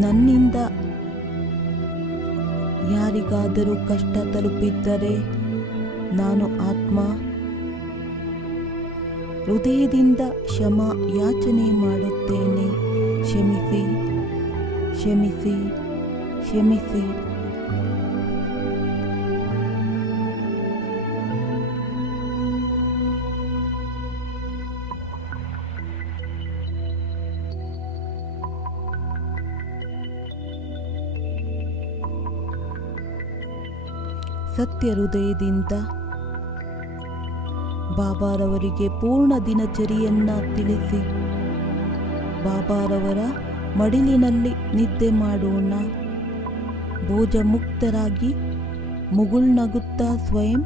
ನನ್ನಿಂದ ಯಾರಿಗಾದರೂ ಕಷ್ಟ ತಲುಪಿದ್ದರೆ ನಾನು ಆತ್ಮ ಹೃದಯದಿಂದ ಕ್ಷಮಾ ಯಾಚನೆ ಮಾಡುತ್ತೇನೆ. ಕ್ಷಮಿಸಿ, ಕ್ಷಮಿಸಿ, ಕ್ಷಮಿಸಿ. ಸತ್ಯ ಹೃದಯದಿಂದ ಬಾಬಾರವರಿಗೆ ಪೂರ್ಣ ದಿನಚರಿಯನ್ನ ತಿಳಿಸಿ ಬಾಬಾರವರ ಮಡಿಲಿನಲ್ಲಿ ನಿದ್ದೆ ಮಾಡೋಣ. ಬೋಜ ಮುಕ್ತರಾಗಿ ಮುಗುಳ್ನಗುತ್ತಾ ಸ್ವಯಂ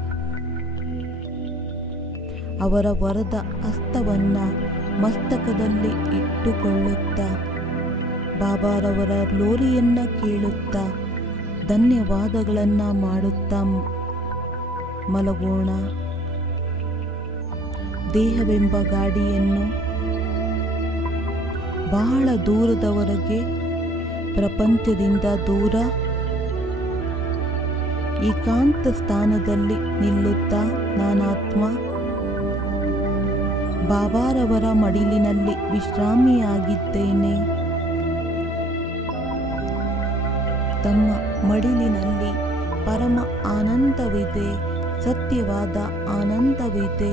ಅವರ ವರದ ಹಸ್ತವನ್ನ ಮಸ್ತಕದಲ್ಲಿ ಇಟ್ಟುಕೊಳ್ಳುತ್ತಾ ಬಾಬಾರವರ ಲೋರಿಯನ್ನ ಕೇಳುತ್ತಾ ಧನ್ಯವಾದಗಳನ್ನ ಮಾಡುತ್ತಾ ಮಲಗೋಣ. ದೇಹವೆಂಬ ಗಾಡಿಯನ್ನು ಬಹಳ ದೂರದವರೆಗೆ ಪ್ರಪಂಚದಿಂದ ದೂರ ಏಕಾಂತ ಸ್ಥಾನದಲ್ಲಿ ನಿಲ್ಲುತ್ತಾ ನಾನಾತ್ಮ ಬಾಬಾರವರ ಮಡಿಲಿನಲ್ಲಿ ವಿಶ್ರಾಮಿಯಾಗಿದ್ದೇನೆ. ತಮ್ಮ ಮಡಿಲಿನಲ್ಲಿ ಪರಮ ಆನಂದವಿದೆ, ಸತ್ಯವಾದ ಆನಂದವಿದೆ.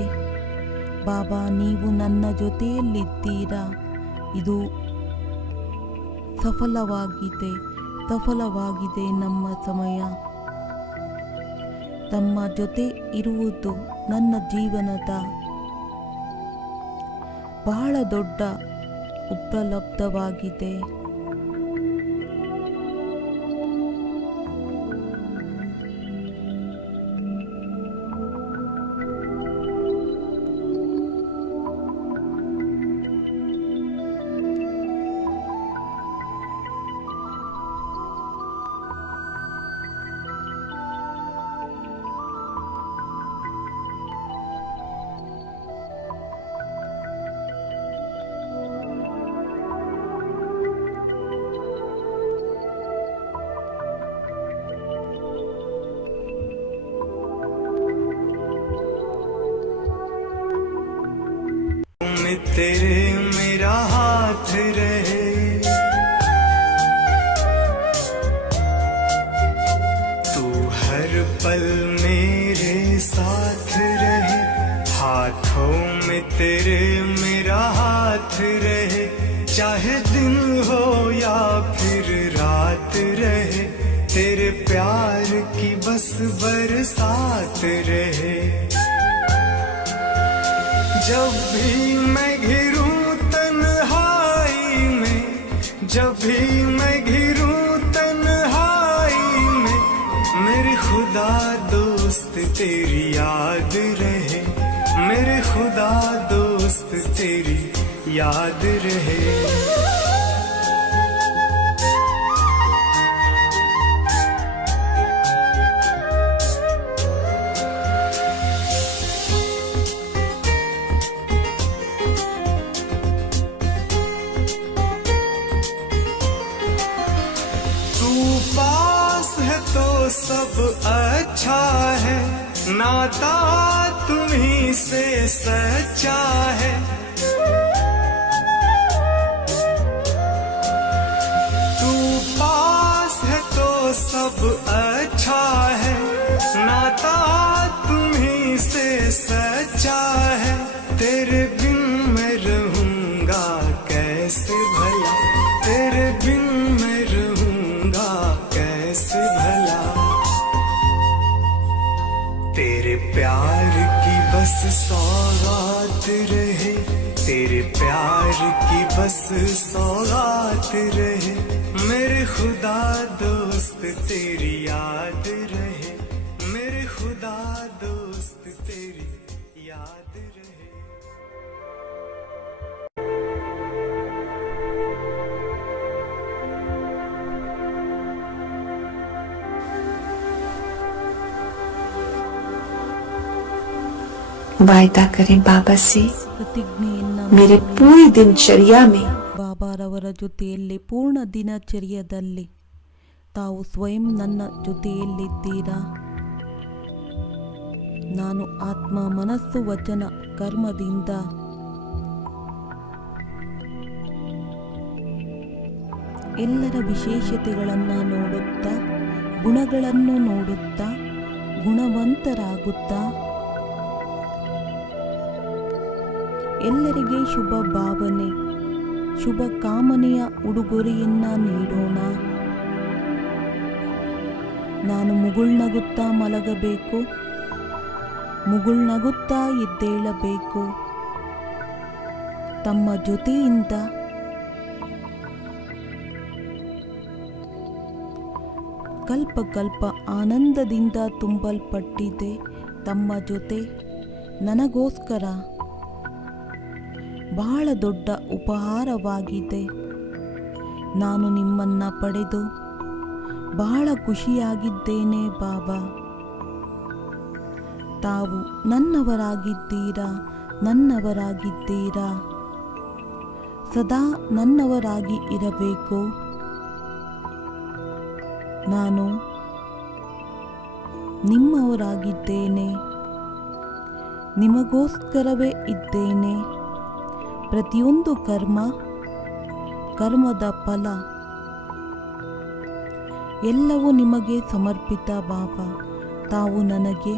ಬಾಬಾ, ನೀವು ನನ್ನ ಜೊತೆಯಲ್ಲಿದ್ದೀರಾ. ಇದು ಸಫಲವಾಗಿದೆ ನಮ್ಮ ಸಮಯ. ತಮ್ಮ ಜೊತೆ ಇರುವುದು ನನ್ನ ಜೀವನದ ಬಹಳ ದೊಡ್ಡ ಉಪಲಬ್ಧವಾಗಿದೆ. तेरे मेरा हाथ रहे, तू हर पल मेरे साथ रहे। हाथों में तेरे मेरा हाथ रहे, चाहे दिन हो या फिर रात रहे। तेरे प्यार की बस बरसात रहे। जब भी मैं घिरूं तन्हाई में, जब भी मैं घिरूं तन्हाई में, मेरे खुदा दोस्त तेरी याद रहे। मेरे खुदा दोस्त तेरी याद रहे। सब अच्छा है, नाता तुम्हीं से सच्चा है। तू पास है तो सब अच्छा है, नाता तुम्हीं से सच्चा है। तेरे बिन मैं रहूंगा कैसे भला, तेरे बिन मैं रहूंगा कैसे भला। बस सौगात रहे तेरे प्यार की, बस सौगात रहे मेरे खुदा दोस्त तेरी याद रहे, मेरे खुदा दोस्त तेरी याद रहे। वायदा करें बाबा से ಪ್ರತಿಜ್ಞೆಯನ್ನ मेरे ಮಾಡಿ पूरी दिनचर्या में ಬಾಬಾರವರ ಜೊತೆಯಲ್ಲಿ ಪೂರ್ಣ ದಿನಚರ್ಯದಲ್ಲಿ ತಾವು ಸ್ವಯಂ ನನ್ನ ಜೊತೆಯಲ್ಲಿದ್ದೀರಾ. ನಾನು ಆತ್ಮ, ಮನಸ್ಸು, ವಚನ, ಕರ್ಮದಿಂದ ಎಲ್ಲರ ವಿಶೇಷತೆಗಳನ್ನು ನೋಡುತ್ತಾ, ಗುಣಗಳನ್ನು ನೋಡುತ್ತಾ, ಗುಣವಂತರಾಗುತ್ತಾ ಎಲ್ಲರಿಗೆ ಶುಭ ಭಾವನೆ, ಶುಭ ಕಾಮನೆಯ ಉಡುಗೊರೆಯನ್ನ ನೀಡೋಣ. ನಾನು ಮುಗುಳ್ನಗುತ್ತಾ ಮಲಗಬೇಕು, ಮುಗುಳ್ನಗುತ್ತಾ ಎದ್ದೇಳಬೇಕು. ತಮ್ಮ ಜೊತೆಯಿಂದ ಕಲ್ಪ ಕಲ್ಪ ಆನಂದದಿಂದ ತುಂಬಲ್ಪಟ್ಟಿದೆ. ತಮ್ಮ ಜೊತೆ ನನಗೋಸ್ಕರ ಬಹಳ ದೊಡ್ಡ ಉಪಹಾರವಾಗಿದೆ. ನಾನು ನಿಮ್ಮನ್ನು ಪಡೆದು ಬಹಳ ಖುಷಿಯಾಗಿದ್ದೇನೆ ಬಾಬಾ. ತಾವು ನನ್ನವರಾಗಿದ್ದೀರಾ, ನನ್ನವರಾಗಿದ್ದೀರಾ. ಸದಾ ನನ್ನವರಾಗಿ ಇರಬೇಕು. ನಾನು ನಿಮ್ಮವರಾಗಿದ್ದೇನೆ, ನಿಮಗೋಸ್ಕರವೇ ಇದ್ದೇನೆ. ಪ್ರತಿಯೊಂದು ಕರ್ಮದ ಫಲ ಎಲ್ಲವೂ ನಿಮಗೆ ಸಮರ್ಪಿತ ಬಾಬಾ. ತಾವು ನನಗೆ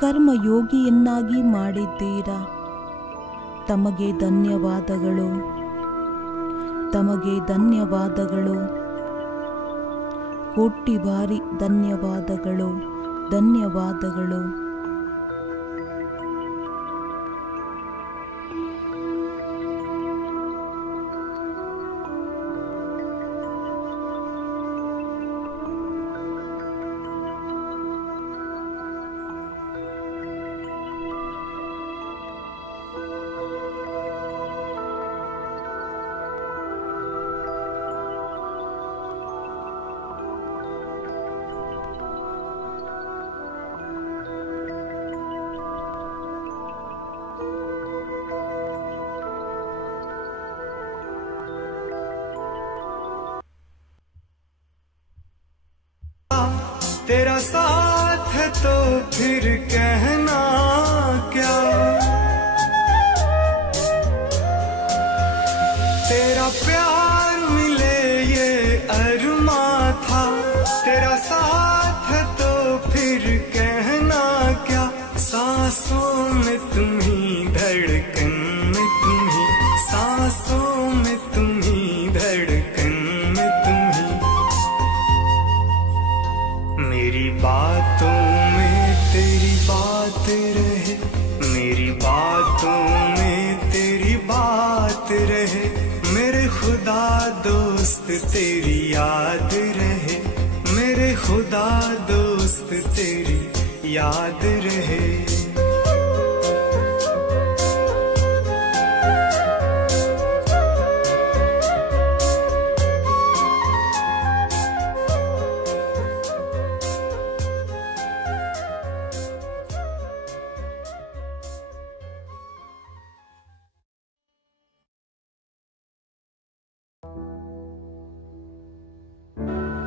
ಕರ್ಮಯೋಗಿಯನ್ನಾಗಿ ಮಾಡಿದ್ದೀರಾ. ತಮಗೆ ಧನ್ಯವಾದಗಳು, ತಮಗೆ ಧನ್ಯವಾದಗಳು, ಕೋಟಿ ಬಾರಿ ಧನ್ಯವಾದಗಳು, ಧನ್ಯವಾದಗಳು. तेरा साथ है तो फिर कहना क्या, तेरा प्यार मिले ये अरमा था। तेरा साथ है तो फिर कहना क्या, सांसों में तुम्ही, धड़कन में तुम्ही, सांसों में तुम्ही, धड़कन में तुम्ही। मेरी बातों में तेरी बात रहे, मेरी बातों में तेरी बात रहे मेरे खुदा दोस्त तेरी याद रहे, मेरे खुदा दोस्त तेरी याद रहे।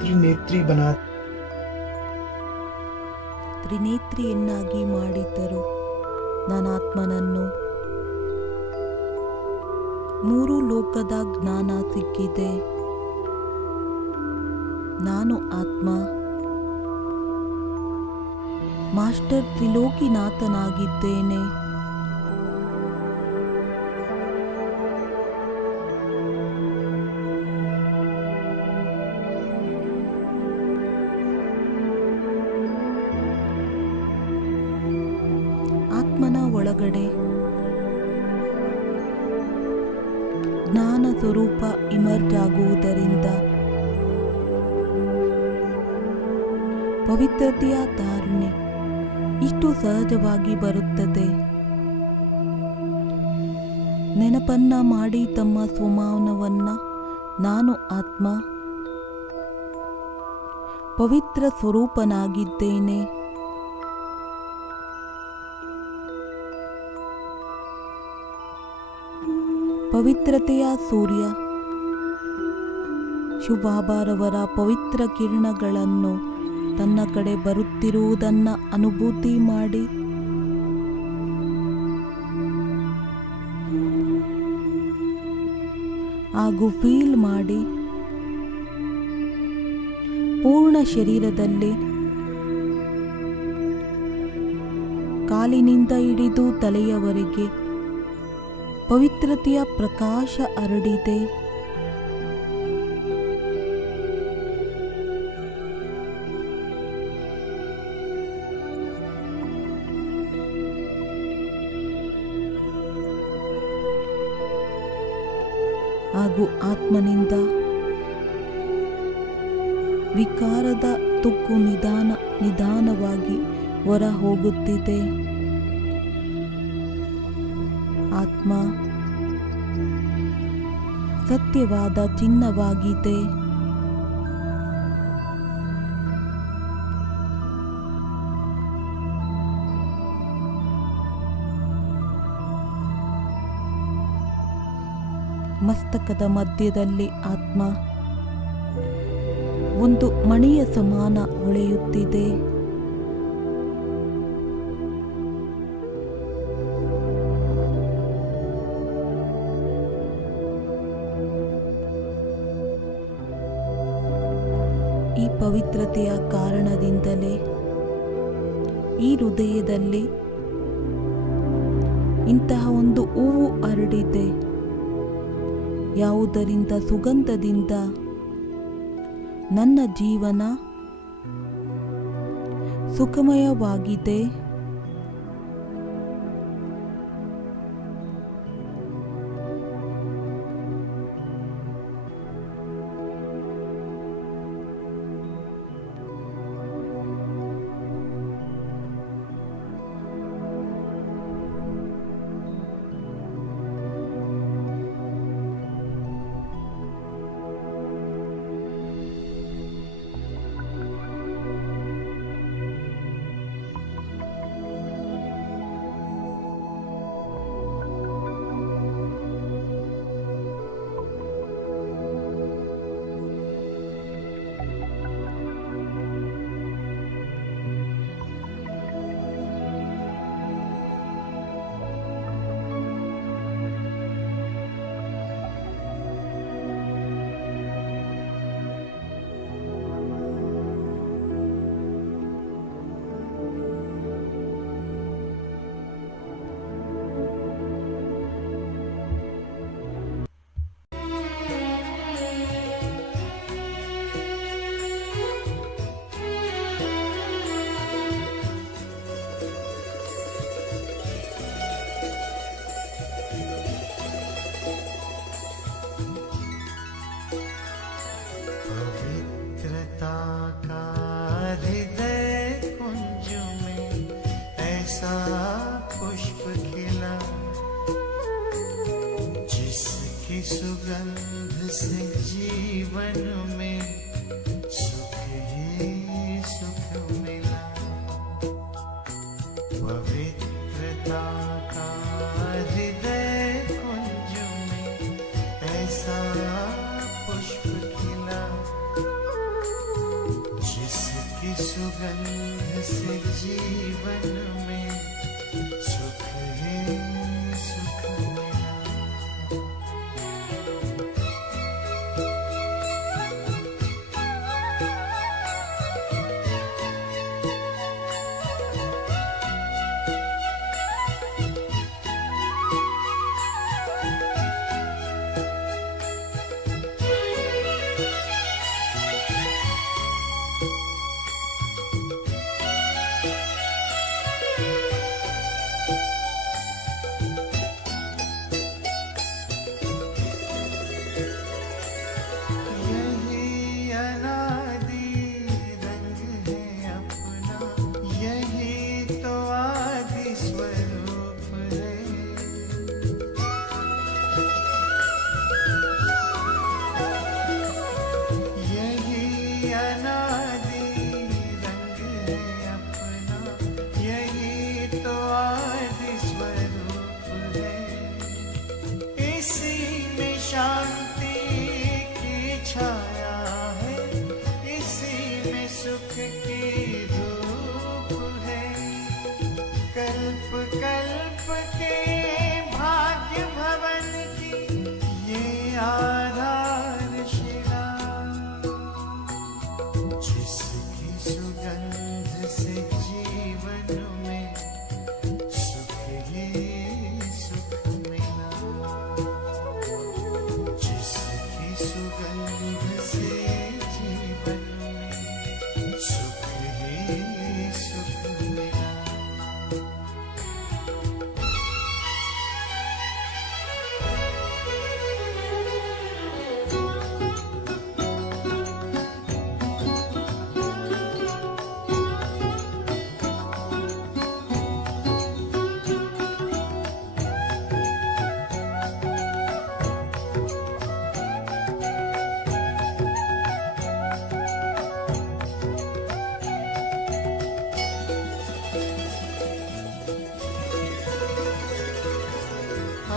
त्रिनेत्री बना, ತ್ರಿನೇತ್ರಿಯನ್ನಾಗಿ ಮಾಡಿದ್ದರು. ನಾನಾತ್ಮನನ್ನು ಮೂರು ಲೋಕದ ಜ್ಞಾನ ಸಿಕ್ಕಿದೆ. ನಾನು ಆತ್ಮ, ಮಾಸ್ಟರ್ ತ್ರಿಲೋಕಿನಾಥನಾಗಿದ್ದೇನೆ. ಒಳಗಡೆ ಜ್ಞಾನ ಸ್ವರೂಪ ಇಮರ್ಜ್ ಆಗುವುದರಿಂದ ಪವಿತ್ರತೆಯ ಧಾರಣೆ ಇಷ್ಟು ಸಹಜವಾಗಿ ಬರುತ್ತದೆ. ನೆನಪನ್ನ ಮಾಡಿ ತಮ್ಮ ಸ್ವಮಾನವನ್ನ ನಾನು ಆತ್ಮ ಪವಿತ್ರ ಸ್ವರೂಪನಾಗಿದ್ದೇನೆ, ಪವಿತ್ರತೆಯ ಸೂರ್ಯ ಶಿವಬಾಬಾರವರ ಪವಿತ್ರ ಕಿರಣಗಳನ್ನು ತನ್ನ ಕಡೆ ಬರುತ್ತಿರುವುದನ್ನು ಅನುಭೂತಿ ಮಾಡಿ ಹಾಗೂ ಫೀಲ್ ಮಾಡಿ ಪೂರ್ಣ ಶರೀರದಲ್ಲಿ ಕಾಲಿನಿಂದ ಹಿಡಿದು ತಲೆಯವರೆಗೆ ಪವಿತ್ರತೆಯ ಪ್ರಕಾಶ ಹರಡಿದೆ. ಹಾಗೂ ಆತ್ಮನಿಂದ ವಿಕಾರದ ತುಕ್ಕು ನಿಧಾನವಾಗಿ ಹೊರ ಹೋಗುತ್ತಿದೆ. ಆತ್ಮ ಸತ್ಯವಾದ ಚಿನ್ನವಾಗಿದೆ. ಮಸ್ತಕದ ಮಧ್ಯದಲ್ಲಿ ಆತ್ಮ ಒಂದು ಮಣಿಯ ಸಮಾನ ಹೊಳೆಯುತ್ತಿದೆ. ಈ ಪವಿತ್ರತೆಯ ಕಾರಣದಿಂದಲೇ ಈ ಹೃದಯದಲ್ಲಿ ಇಂತಹ ಒಂದು ಹೂವು ಹರಡಿದೆ. ಯಾವುದರಿಂದ ಸುಗಂಧದಿಂದ ನನ್ನ ಜೀವನ ಸುಖಮಯವಾಗಿದೆ. सुगंध से जीवन में सुख ही सुख मिला। पवित्रता का हृदय कुंज में ऐसा पुष्प खिला, जिसकी सुगंध से जीवन में सुख ही सुख मिला।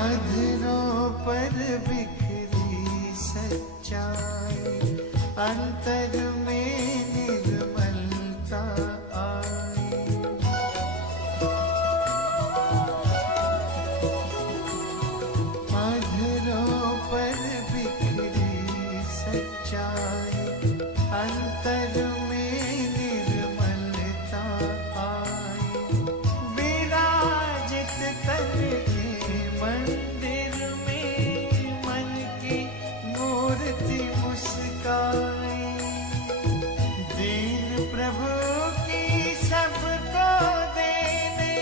अधरों पर बिखरी सच्चाई, अंतर में निर्मलता आई। अधरों पर बिखरी सच्चाई, अंतर में निर्मलता आई। विराजित तन के मंदिर में मन की मूर्ति मुस्काई। दीन प्रभु की सबको देने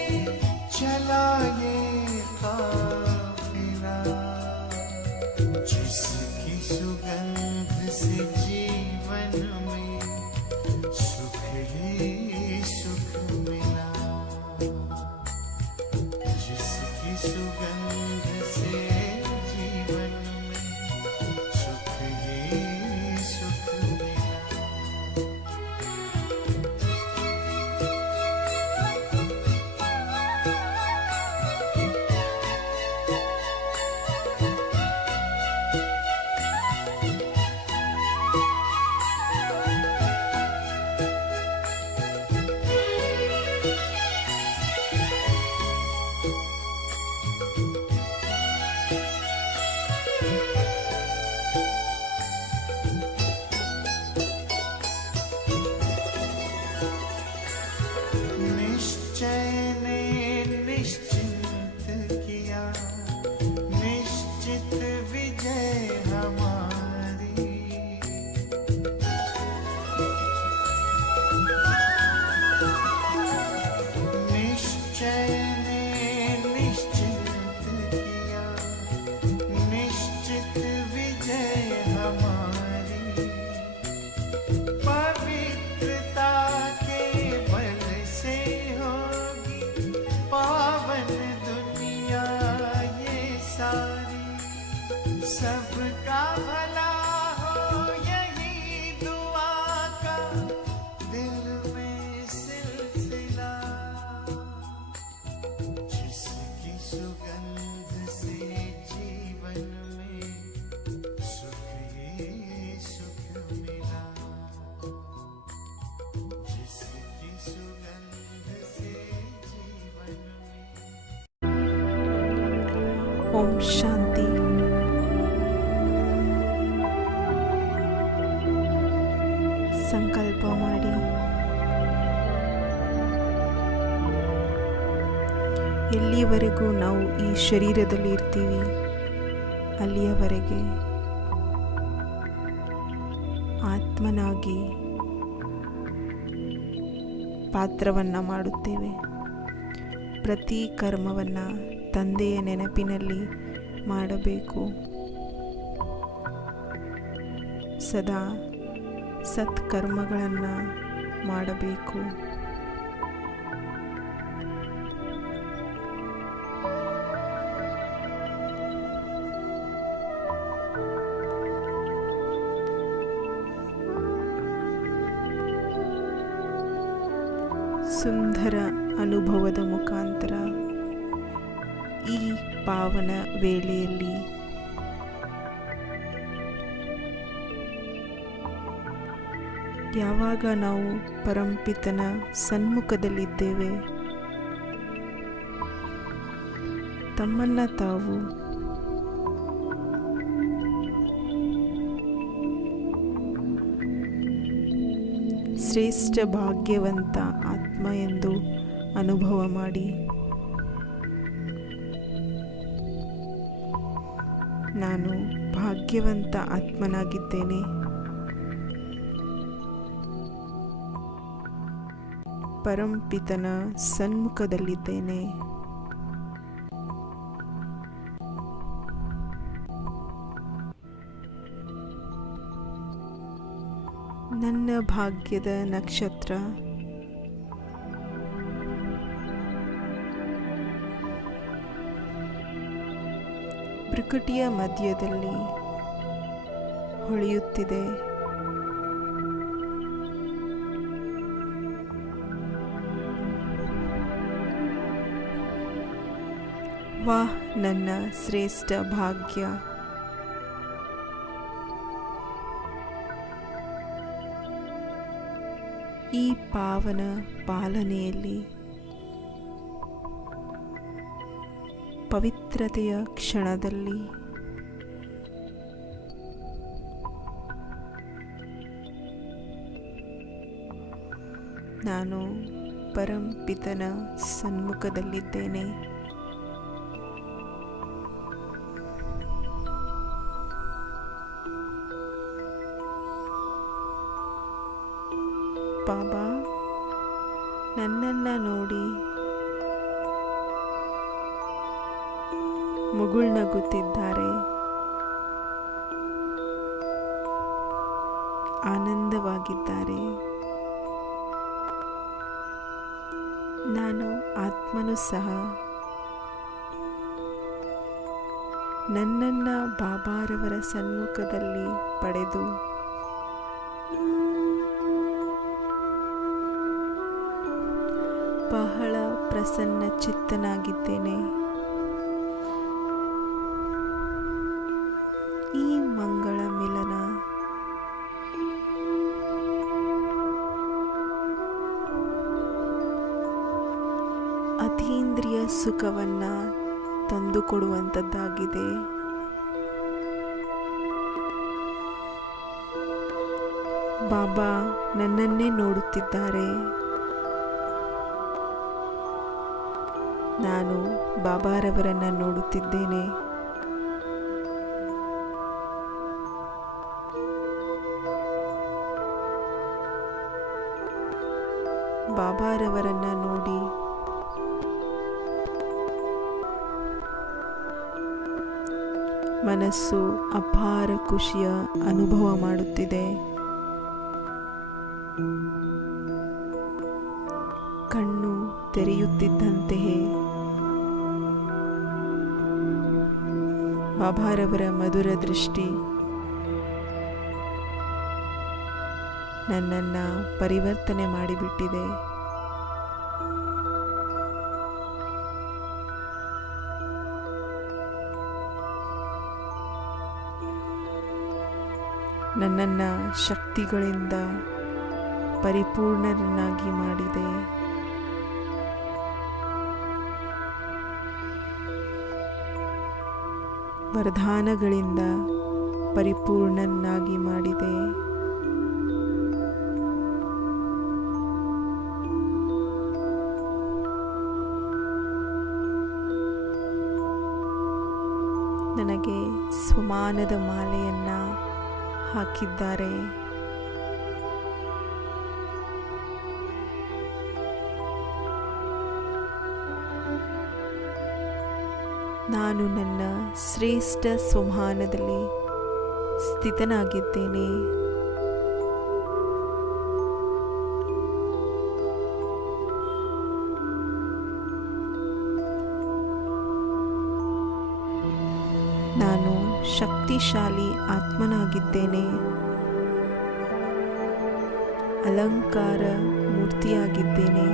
चला ये काफिला, जिसकी सुगंध से जीवन में सुख ही सुख मिला। जिसकी सुगंध से जीवन में सुख ही सुख मिला। निश्चय ने निश्चिंत किया, निश्चित विजय हमारी। निश्चय ने निश्चिंत किया, निश्चित विजय हमारी। पवित्रता के बल से होगी पावन दुनिया ये सारी। सबका भला हो यही दुआ का दिल में सिलसिला। जिसकी सुगंध से जीवन में सुख ही सुख मिला। जिसकी सुगंध से जीवन में। ಓಂ ಶಾಂತಿ. ಸಂಕಲ್ಪ ಮಾಡಿ ಎಲ್ಲಿಯವರೆಗೂ ನಾವು ಈ ಶರೀರದಲ್ಲಿ ಇರ್ತೀವಿ ಅಲ್ಲಿಯವರೆಗೆ ಆತ್ಮನಾಗಿ ಪಾತ್ರವನ್ನು ಮಾಡುತ್ತೇವೆ. ಪ್ರತಿ ಕರ್ಮವನ್ನು ತಂದೆಯ ನೆನಪಿನಲ್ಲಿ ಮಾಡಬೇಕು. ಸದಾ ಸತ್ಕರ್ಮಗಳನ್ನು ಮಾಡಬೇಕು. ಸುಂದರ ಅನುಭವದ ಮುಖಾಂತರ ಈ ಪಾವನ ವೇಳೆಯಲ್ಲಿ ಯಾವಾಗ ನಾವು ಪರಂಪಿತನ ಸನ್ಮುಖದಲ್ಲಿದ್ದೇವೆ, ತಮ್ಮನ್ನು ತಾವು ಶ್ರೇಷ್ಠ ಭಾಗ್ಯವಂತ ಆತ್ಮ ಎಂದು ಅನುಭವ ಮಾಡಿ. ನಾನು ಭಾಗ್ಯವಂತ ಆತ್ಮನಾಗಿದ್ದೇನೆ. ಪರಂಪಿತನ ಸನ್ಮುಖದಲ್ಲಿದ್ದೇನೆ. ನನ್ನ ಭಾಗ್ಯದ ನಕ್ಷತ್ರ ಭ್ರುಕುಟಿಯ ಮಧ್ಯದಲ್ಲಿ ಹೊಳೆಯುತ್ತಿದೆ. ವಾಹ್, ನನ್ನ ಶ್ರೇಷ್ಠ ಭಾಗ್ಯ. ಈ ಪಾವನ ಪಾಲನೆಯಲ್ಲಿ ಪವಿತ್ರತೆಯ ಕ್ಷಣದಲ್ಲಿ ನಾನು ಪರಂಪಿತನ ಸನ್ಮುಖದಲ್ಲಿದ್ದೇನೆ. ಬಾಬಾ ನನ್ನನ್ನು ನೋಡಿ ಮುಗುಳ್ನಗುತ್ತಿದ್ದಾರೆ, ಆನಂದವಾಗಿದ್ದಾರೆ. ನಾನು ಆತ್ಮನು ಸಹ ನನ್ನನ್ನು ಬಾಬಾರವರ ಸನ್ಮುಖದಲ್ಲಿ ಪಡೆದು ಬಹಳ ಪ್ರಸನ್ನ ಚಿತ್ತನಾಗಿದ್ದೇನೆ. ಈ ಮಂಗಳ ಮಿಲನ ಅತೀಂದ್ರಿಯ ಸುಖವನ್ನ ತಂದುಕೊಡುವಂಥದ್ದಾಗಿದೆ. ಬಾಬಾ ನನ್ನನ್ನೇ ನೋಡುತ್ತಿದ್ದಾರೆ. ನಾನು ಬಾಬಾರವರನ್ನ ನೋಡುತ್ತಿದ್ದೇನೆ. ಬಾಬಾರವರನ್ನ ನೋಡಿ ಮನಸ್ಸು ಅಪಾರ ಖುಷಿಯ ಅನುಭವ ಮಾಡುತ್ತಿದೆ. ಕಣ್ಣು ತೆರೆಯುತ್ತಿದ್ದಂತೆಯೇ ಬಾಬಾರವರ ಮಧುರ ದೃಷ್ಟಿ ನನ್ನನ್ನು ಪರಿವರ್ತನೆ ಮಾಡಿಬಿಟ್ಟಿದೆ. ನನ್ನನ್ನು ಶಕ್ತಿಗಳಿಂದ ಪರಿಪೂರ್ಣರನ್ನಾಗಿ ಮಾಡಿದೆ. ವರದಾನಗಳಿಂದ ಪರಿಪೂರ್ಣನಾಗಿ ಮಾಡಿದೆ. ನನಗೆ ಸ್ವಮಾನದ ಮಾಲೆಯನ್ನ ಹಾಕಿದ್ದಾರೆ. ನಾನು ನನ್ನ ಶ್ರೇಷ್ಠ ಸ್ವಮಾನದಲ್ಲಿ ಸ್ಥಿತನಾಗಿದ್ದೇನೆ. ನಾನು ಶಕ್ತಿಶಾಲಿ ಆತ್ಮನಾಗಿದ್ದೇನೆ. ಅಲಂಕಾರ ಮೂರ್ತಿಯಾಗಿದ್ದೇನೆ.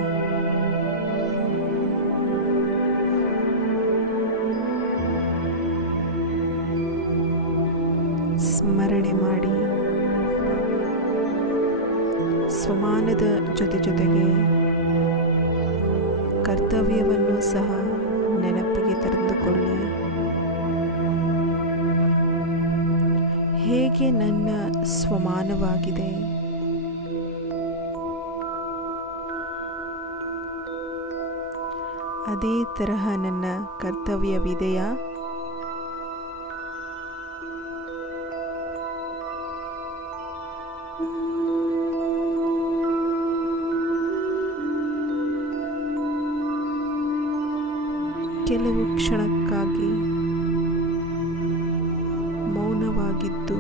ಸ್ಮರಣೆ ಮಾಡಿ ಸ್ವಮಾನದ ಜೊತೆಗೆ ಕರ್ತವ್ಯವನ್ನು ಸಹ ನೆನಪಿಗೆ ತರೆದುಕೊಳ್ಳಿ. ಹೇಗೆ ನನ್ನ ಸ್ವಮಾನವಾಗಿದೆ, ಅದೇ ತರಹ ನನ್ನ ಕರ್ತವ್ಯವಿದೆಯಾ? ಕೆಲವು ಕ್ಷಣಕ್ಕಾಗಿ ಮೌನವಾಗಿದ್ದು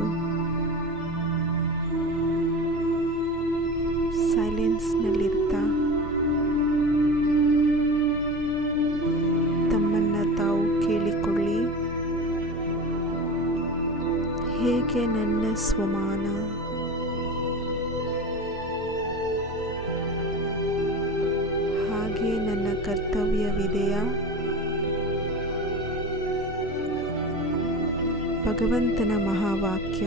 ಸೈಲೆನ್ಸ್ನಲ್ಲಿರ್ತಾ ತಮ್ಮನ್ನು ತಾವು ಕೇಳಿಕೊಳ್ಳಿ. ಹೇಗೆ ನನ್ನ ಸ್ವಮಾನ, ಹಾಗೆ ನನ್ನ ಕರ್ತವ್ಯವಿದೆಯಾ? ಭಗವಂತನ ಮಹಾವಾಕ್ಯ.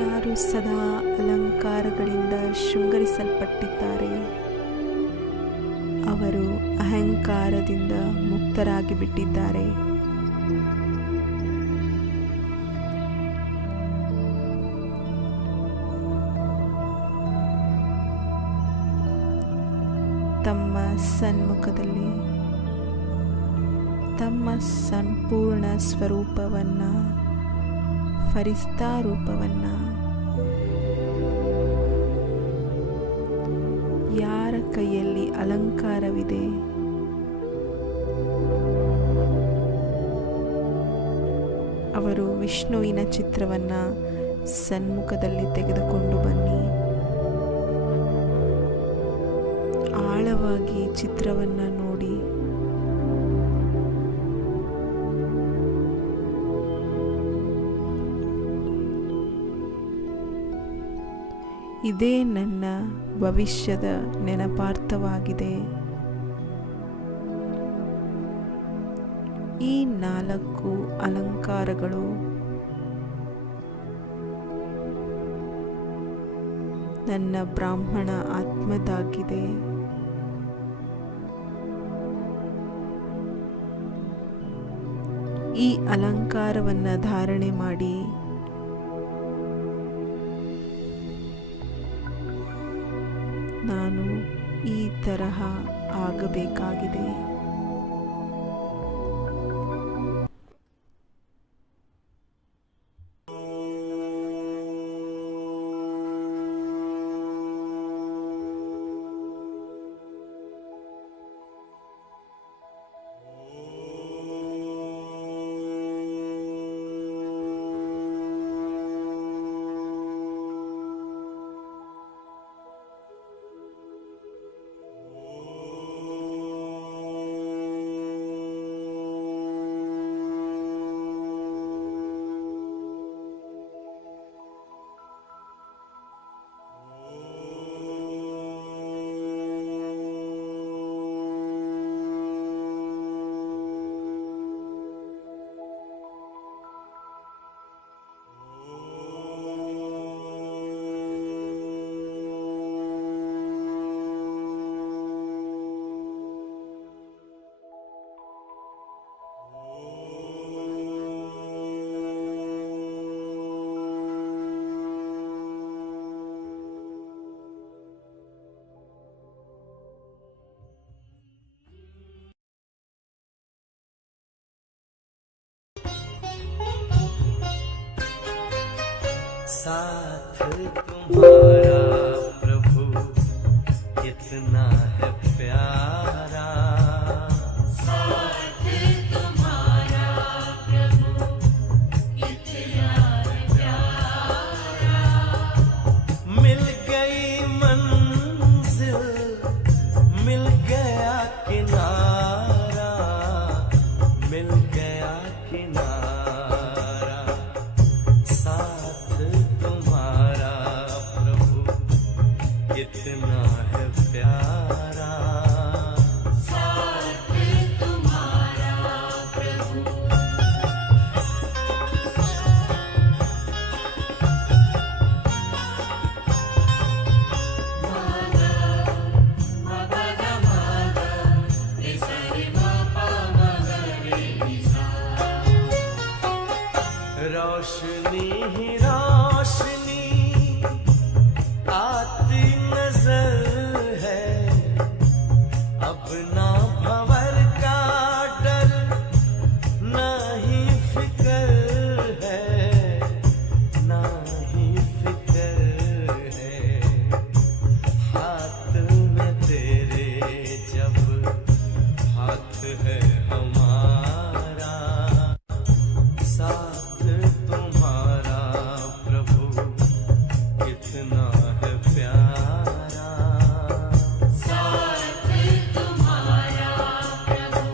ಯಾರು ಸದಾ ಅಲಂಕಾರಗಳಿಂದ ಶೃಂಗರಿಸಲ್ಪಟ್ಟಿದ್ದಾರೆ ಅವರು ಅಹಂಕಾರದಿಂದ ಮುಕ್ತರಾಗಿ ಬಿಟ್ಟಿದ್ದಾರೆ. ತಮ್ಮ ಸನ್ಮುಖದಲ್ಲಿ ತಮ್ಮ ಸಂಪೂರ್ಣ ಸ್ವರೂಪವನ್ನು, ಫರಿಸ್ತಾ ರೂಪವನ್ನು, ಯಾರ ಕೈಯಲ್ಲಿ ಅಲಂಕಾರವಿದೆ ಅವರು ವಿಷ್ಣುವಿನ ಚಿತ್ರವನ್ನು ಸನ್ಮುಖದಲ್ಲಿ ತೆಗೆದುಕೊಂಡು ಬನ್ನಿ. ಆಳವಾಗಿ ಚಿತ್ರವನ್ನು ನೋಡಿ. ಇದೇ ನನ್ನ ಭವಿಷ್ಯದ ನೆನಪಾರ್ಥವಾಗಿದೆ. ಈ 4 ಅಲಂಕಾರಗಳು ನನ್ನ ಬ್ರಾಹ್ಮಣ ಆತ್ಮದಾಗಿದೆ. ಈ ಅಲಂಕಾರವನ್ನು ಧಾರಣೆ ಮಾಡಿ ನಾನು ಈ ತರಹ ಆಗಬೇಕಾಗಿದೆ. साथ तुम्हारा प्रभु कितना है प्यारा, साथ तुम्हारा प्रभु कितना है प्यारा। मिल गई मंजिल, मिल गया किनारा, मिल गया किनारा। साथ तुम्हारा प्रभु कितना है प्यारा, साथ तुम्हारा प्रभु। रोशनी ही रोशनी आती नजर है, अब ना भंवर का डर ना ही फिकर है, ना ही फिकर है। हाथ में तेरे जब हाथ है हमारा, साथ तुम्हारा प्रभु कितना है प्यारा, साथ तुम्हारा प्रभु।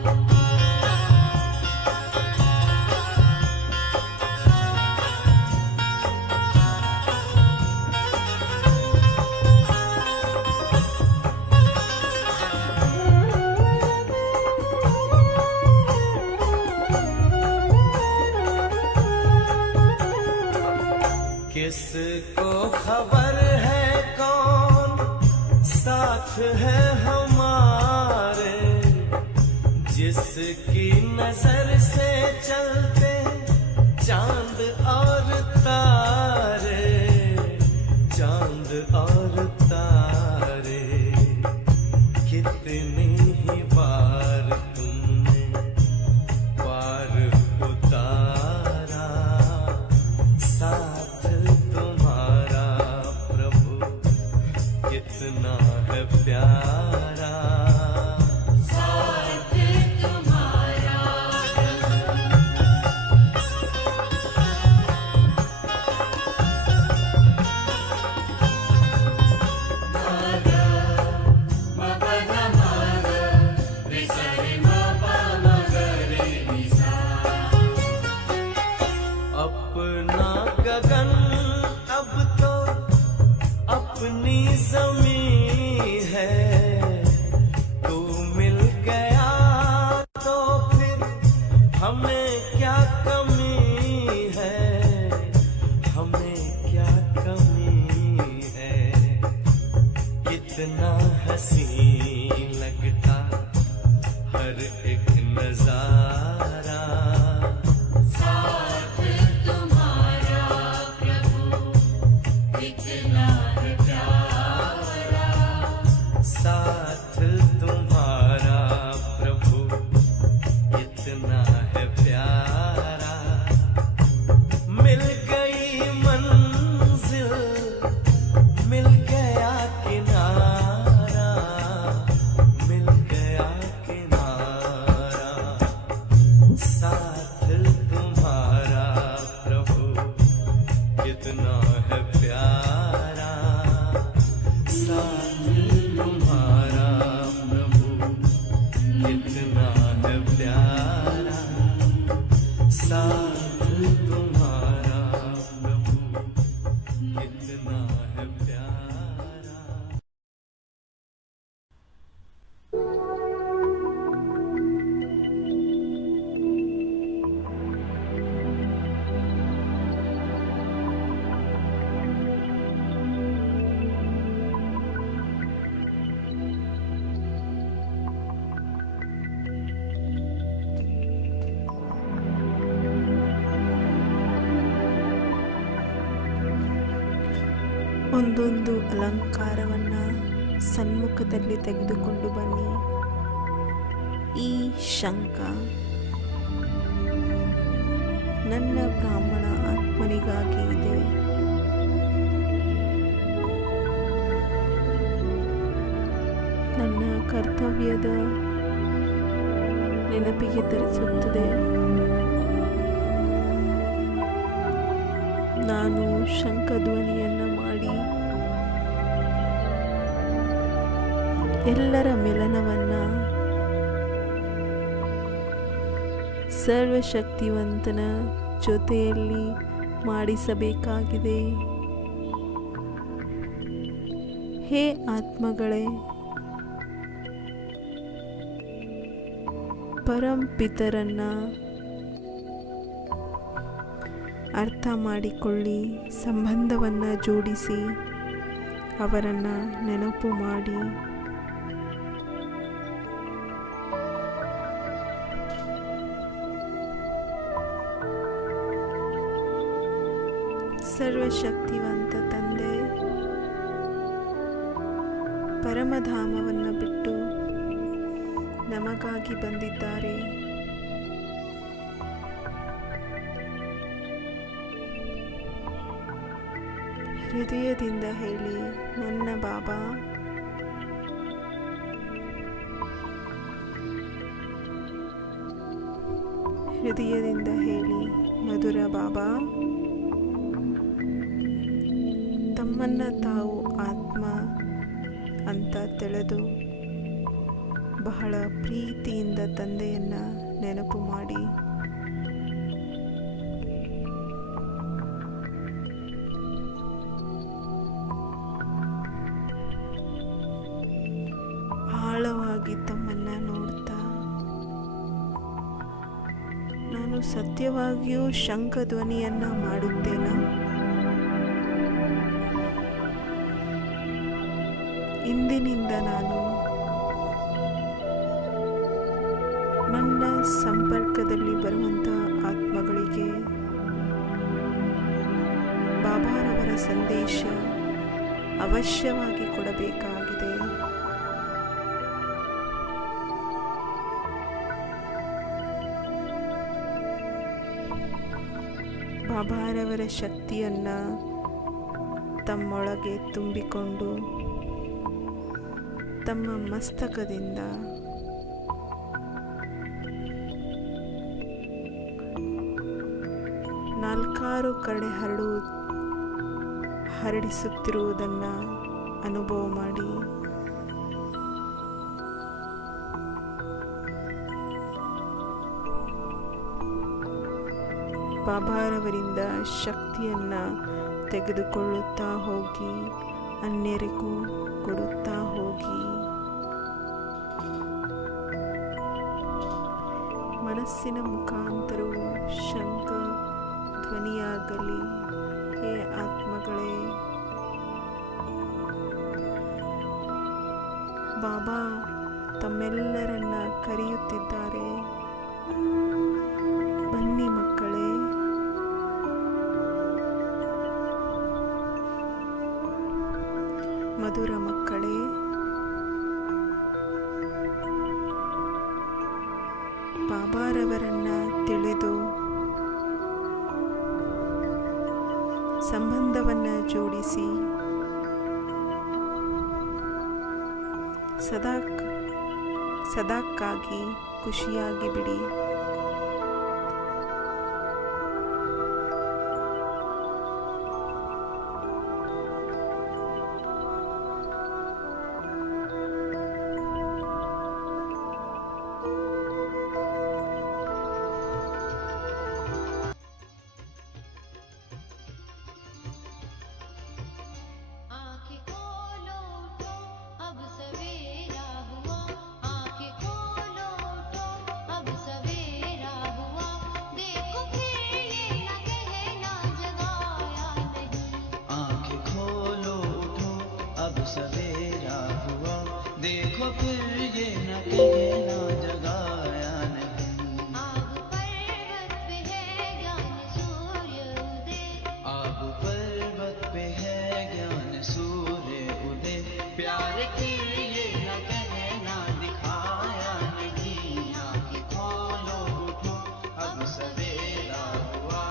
है हमारे, जिसकी नजर से चलते चांद और तारे, चांद और तारे। कितनी ही बार तुमने पार उतारा, साथ तुम्हारा प्रभु कितना है प्यारा। साथ तुम्हारा अपना गगन अब तो अपनी जमीन है, तू मिल गया तो फिर हमें क्या कमी है, हमें क्या कमी है। कितना हसीन लगता हर एक नजारा, साथ तुम्हारा प्रभु कितना है प्यारा। साथ तुम्हारा प्रभु कितना है प्यारा। मिल गई मंजिल, मिल गया किनारा, मिल गया किनारा। साथ तुम्हारा प्रभु कितना है प्यारा। साथ तुम्हारा प्रभु कितना है प्यारा। साथ तुम्हारा प्रभु कितना है प्यारा। ಒಂದೊಂದು ಅಲಂಕಾರವನ್ನು ಸನ್ಮುಖದಲ್ಲಿ ತೆಗೆದುಕೊಂಡು ಬನ್ನಿ. ಈ ಶಂಖ ನನ್ನ ಬ್ರಾಹ್ಮಣ ಆತ್ಮನಿಗಾಗಿ ಇದೆ. ನನ್ನ ಕರ್ತವ್ಯದ ನೆನಪಿಗೆ ತರಿಸುತ್ತದೆ. ನಾನು ಶಂಖಧ್ವನಿಯನ್ನು ಮಾಡಿ ಎಲ್ಲರ ಮಿಲನವನ್ನು ಸರ್ವಶಕ್ತಿವಂತನ ಜೊತೆಯಲ್ಲಿ ಮಾಡಿಸಬೇಕಾಗಿದೆ. ಹೇ ಆತ್ಮಗಳೇ, ಪರಂಪಿತರನ್ನ ಅರ್ಥ ಮಾಡಿಕೊಳ್ಳಿ, ಸಂಬಂಧವನ್ನು ಜೋಡಿಸಿ ಅವರನ್ನು ನೆನಪು ಮಾಡಿ. ಸರ್ವಶಕ್ತಿವಂತ ತಂದೆ ಪರಮಧಾಮವನ್ನು ಬಿಟ್ಟು ನಮಗಾಗಿ ಬಂದಿದ್ದಾರೆ. ಹೃದಯದಿಂದ ಹೇಳಿ, ನನ್ನ ಬಾಬಾ ಹೃದಯದಿಂದ ಹೇಳಿ, ಮಧುರ ಬಾಬಾ. ತಮ್ಮನ್ನು ತಾವು ಆತ್ಮ ಅಂತ ತಿಳಿದು ಬಹಳ ಪ್ರೀತಿಯಿಂದ ತಂದೆಯನ್ನು ನೆನಪು ಮಾಡಿ. ಆಳವಾಗಿ ತಮ್ಮನ್ನು ನೋಡ್ತಾ, ನಾನು ಸತ್ಯವಾಗಿಯೂ ಶಂಖಧ್ವನಿಯನ್ನು ಮಾಡುತ್ತೇನಾ? ಇಂದಿನಿಂದ ನಾನು ನನ್ನ ಸಂಪರ್ಕದಲ್ಲಿ ಬರುವಂಥ ಆತ್ಮಗಳಿಗೆ ಬಾಬಾರವರ ಸಂದೇಶ ಅವಶ್ಯವಾಗಿ ಕೊಡಬೇಕಾಗಿದೆ. ಬಾಬಾರವರ ಶಕ್ತಿಯನ್ನು ತಮ್ಮೊಳಗೆ ತುಂಬಿಕೊಂಡು ತಮ್ಮ ಮಸ್ತಕದಿಂದ ನಾಲ್ಕಾರು ಕಡೆ ಹರಡಿಸುತ್ತಿರುವುದನ್ನು ಅನುಭವ ಮಾಡಿ ಬಾಬಾರವರಿಂದ ಶಕ್ತಿಯನ್ನು ತೆಗೆದುಕೊಳ್ಳುತ್ತಾ ಹೋಗಿ ಅನ್ಯರಿಗೂ ಕೊಡುತ್ತಾ ಹೋಗಿ ಮನಸ್ಸಿನ ಮುಖಾಂತರವು ಶಂಖ ಧ್ವನಿಯಾಗಲಿ. ಹೇ ಆತ್ಮಗಳೇ, ಬಾಬಾ ತಮ್ಮೆಲ್ಲರನ್ನ ಕರೆಯುತ್ತಿದ್ದಾರೆ. ಬನ್ನಿ ಮಕ್ಕಳೇ, ಮಧುರ ಮಕ್ಕಳೇ, ಬಾಬಾರವರನ್ನ ತಿಳಿದು ಸಂಬಂಧವನ್ನು ಜೋಡಿಸಿ ಸದಾಕ್ಕಾಗಿ ಖುಷಿಯಾಗಿ ಬಿಡಿ. सवेरा हुआ देखो फिर ये न कहना जगाया नहीं। आग पर्वत पे है ज्ञान सूर्य उदय, आग पर्वत पे है ज्ञान सूर्य उदय, प्यार की ये न कहना दिखाया नहीं। आँखें खोलो उठो अब सवेरा हुआ।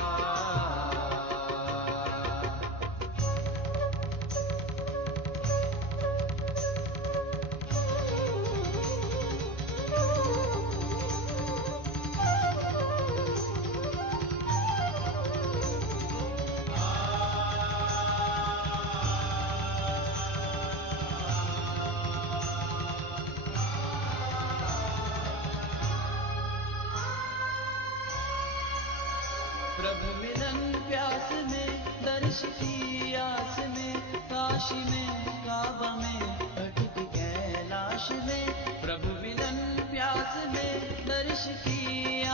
प्रभु मिलन प्यास में दर्श की आस में, काशी में काबा में भटक कैलाश में। प्रभु मिलन प्यास में दर्श की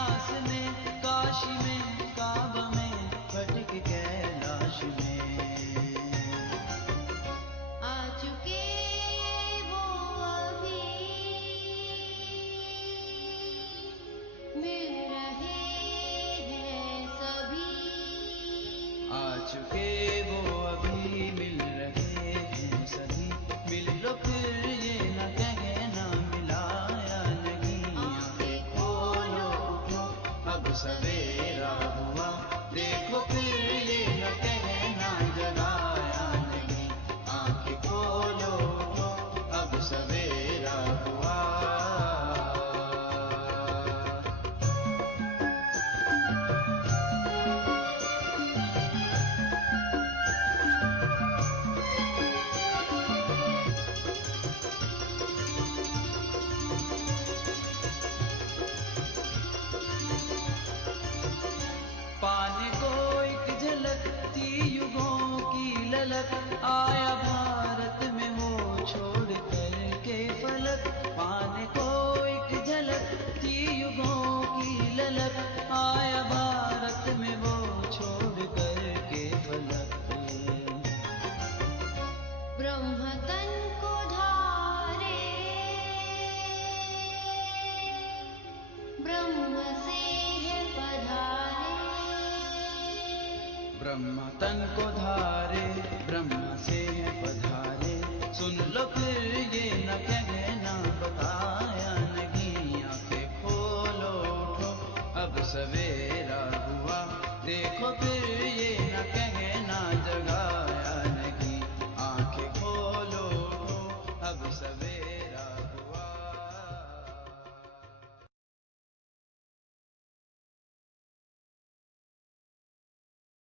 आस में, काशी में काबा में भटक कैलाश में। आ चुके वो अभी मिल रहे हैं सभी। आ चुके वो अभी मिल रहे हैं सभी, मिल लो फिर ये न कहना मिलाया नहीं। आँखें खोलो उठो अब सवेरा हुआ, देखो फिर ये न कहना जगाया नहीं। आँखें खोलो उठो अब सवेरा हुआ। ब्रह्म से है पधारे, ब्रह्मा तन को धारे, ब्रह्मा से है पधारे। सुन लो फिर ये न कहना बताया नहीं, आंखें खोलो उठो अब सवेरे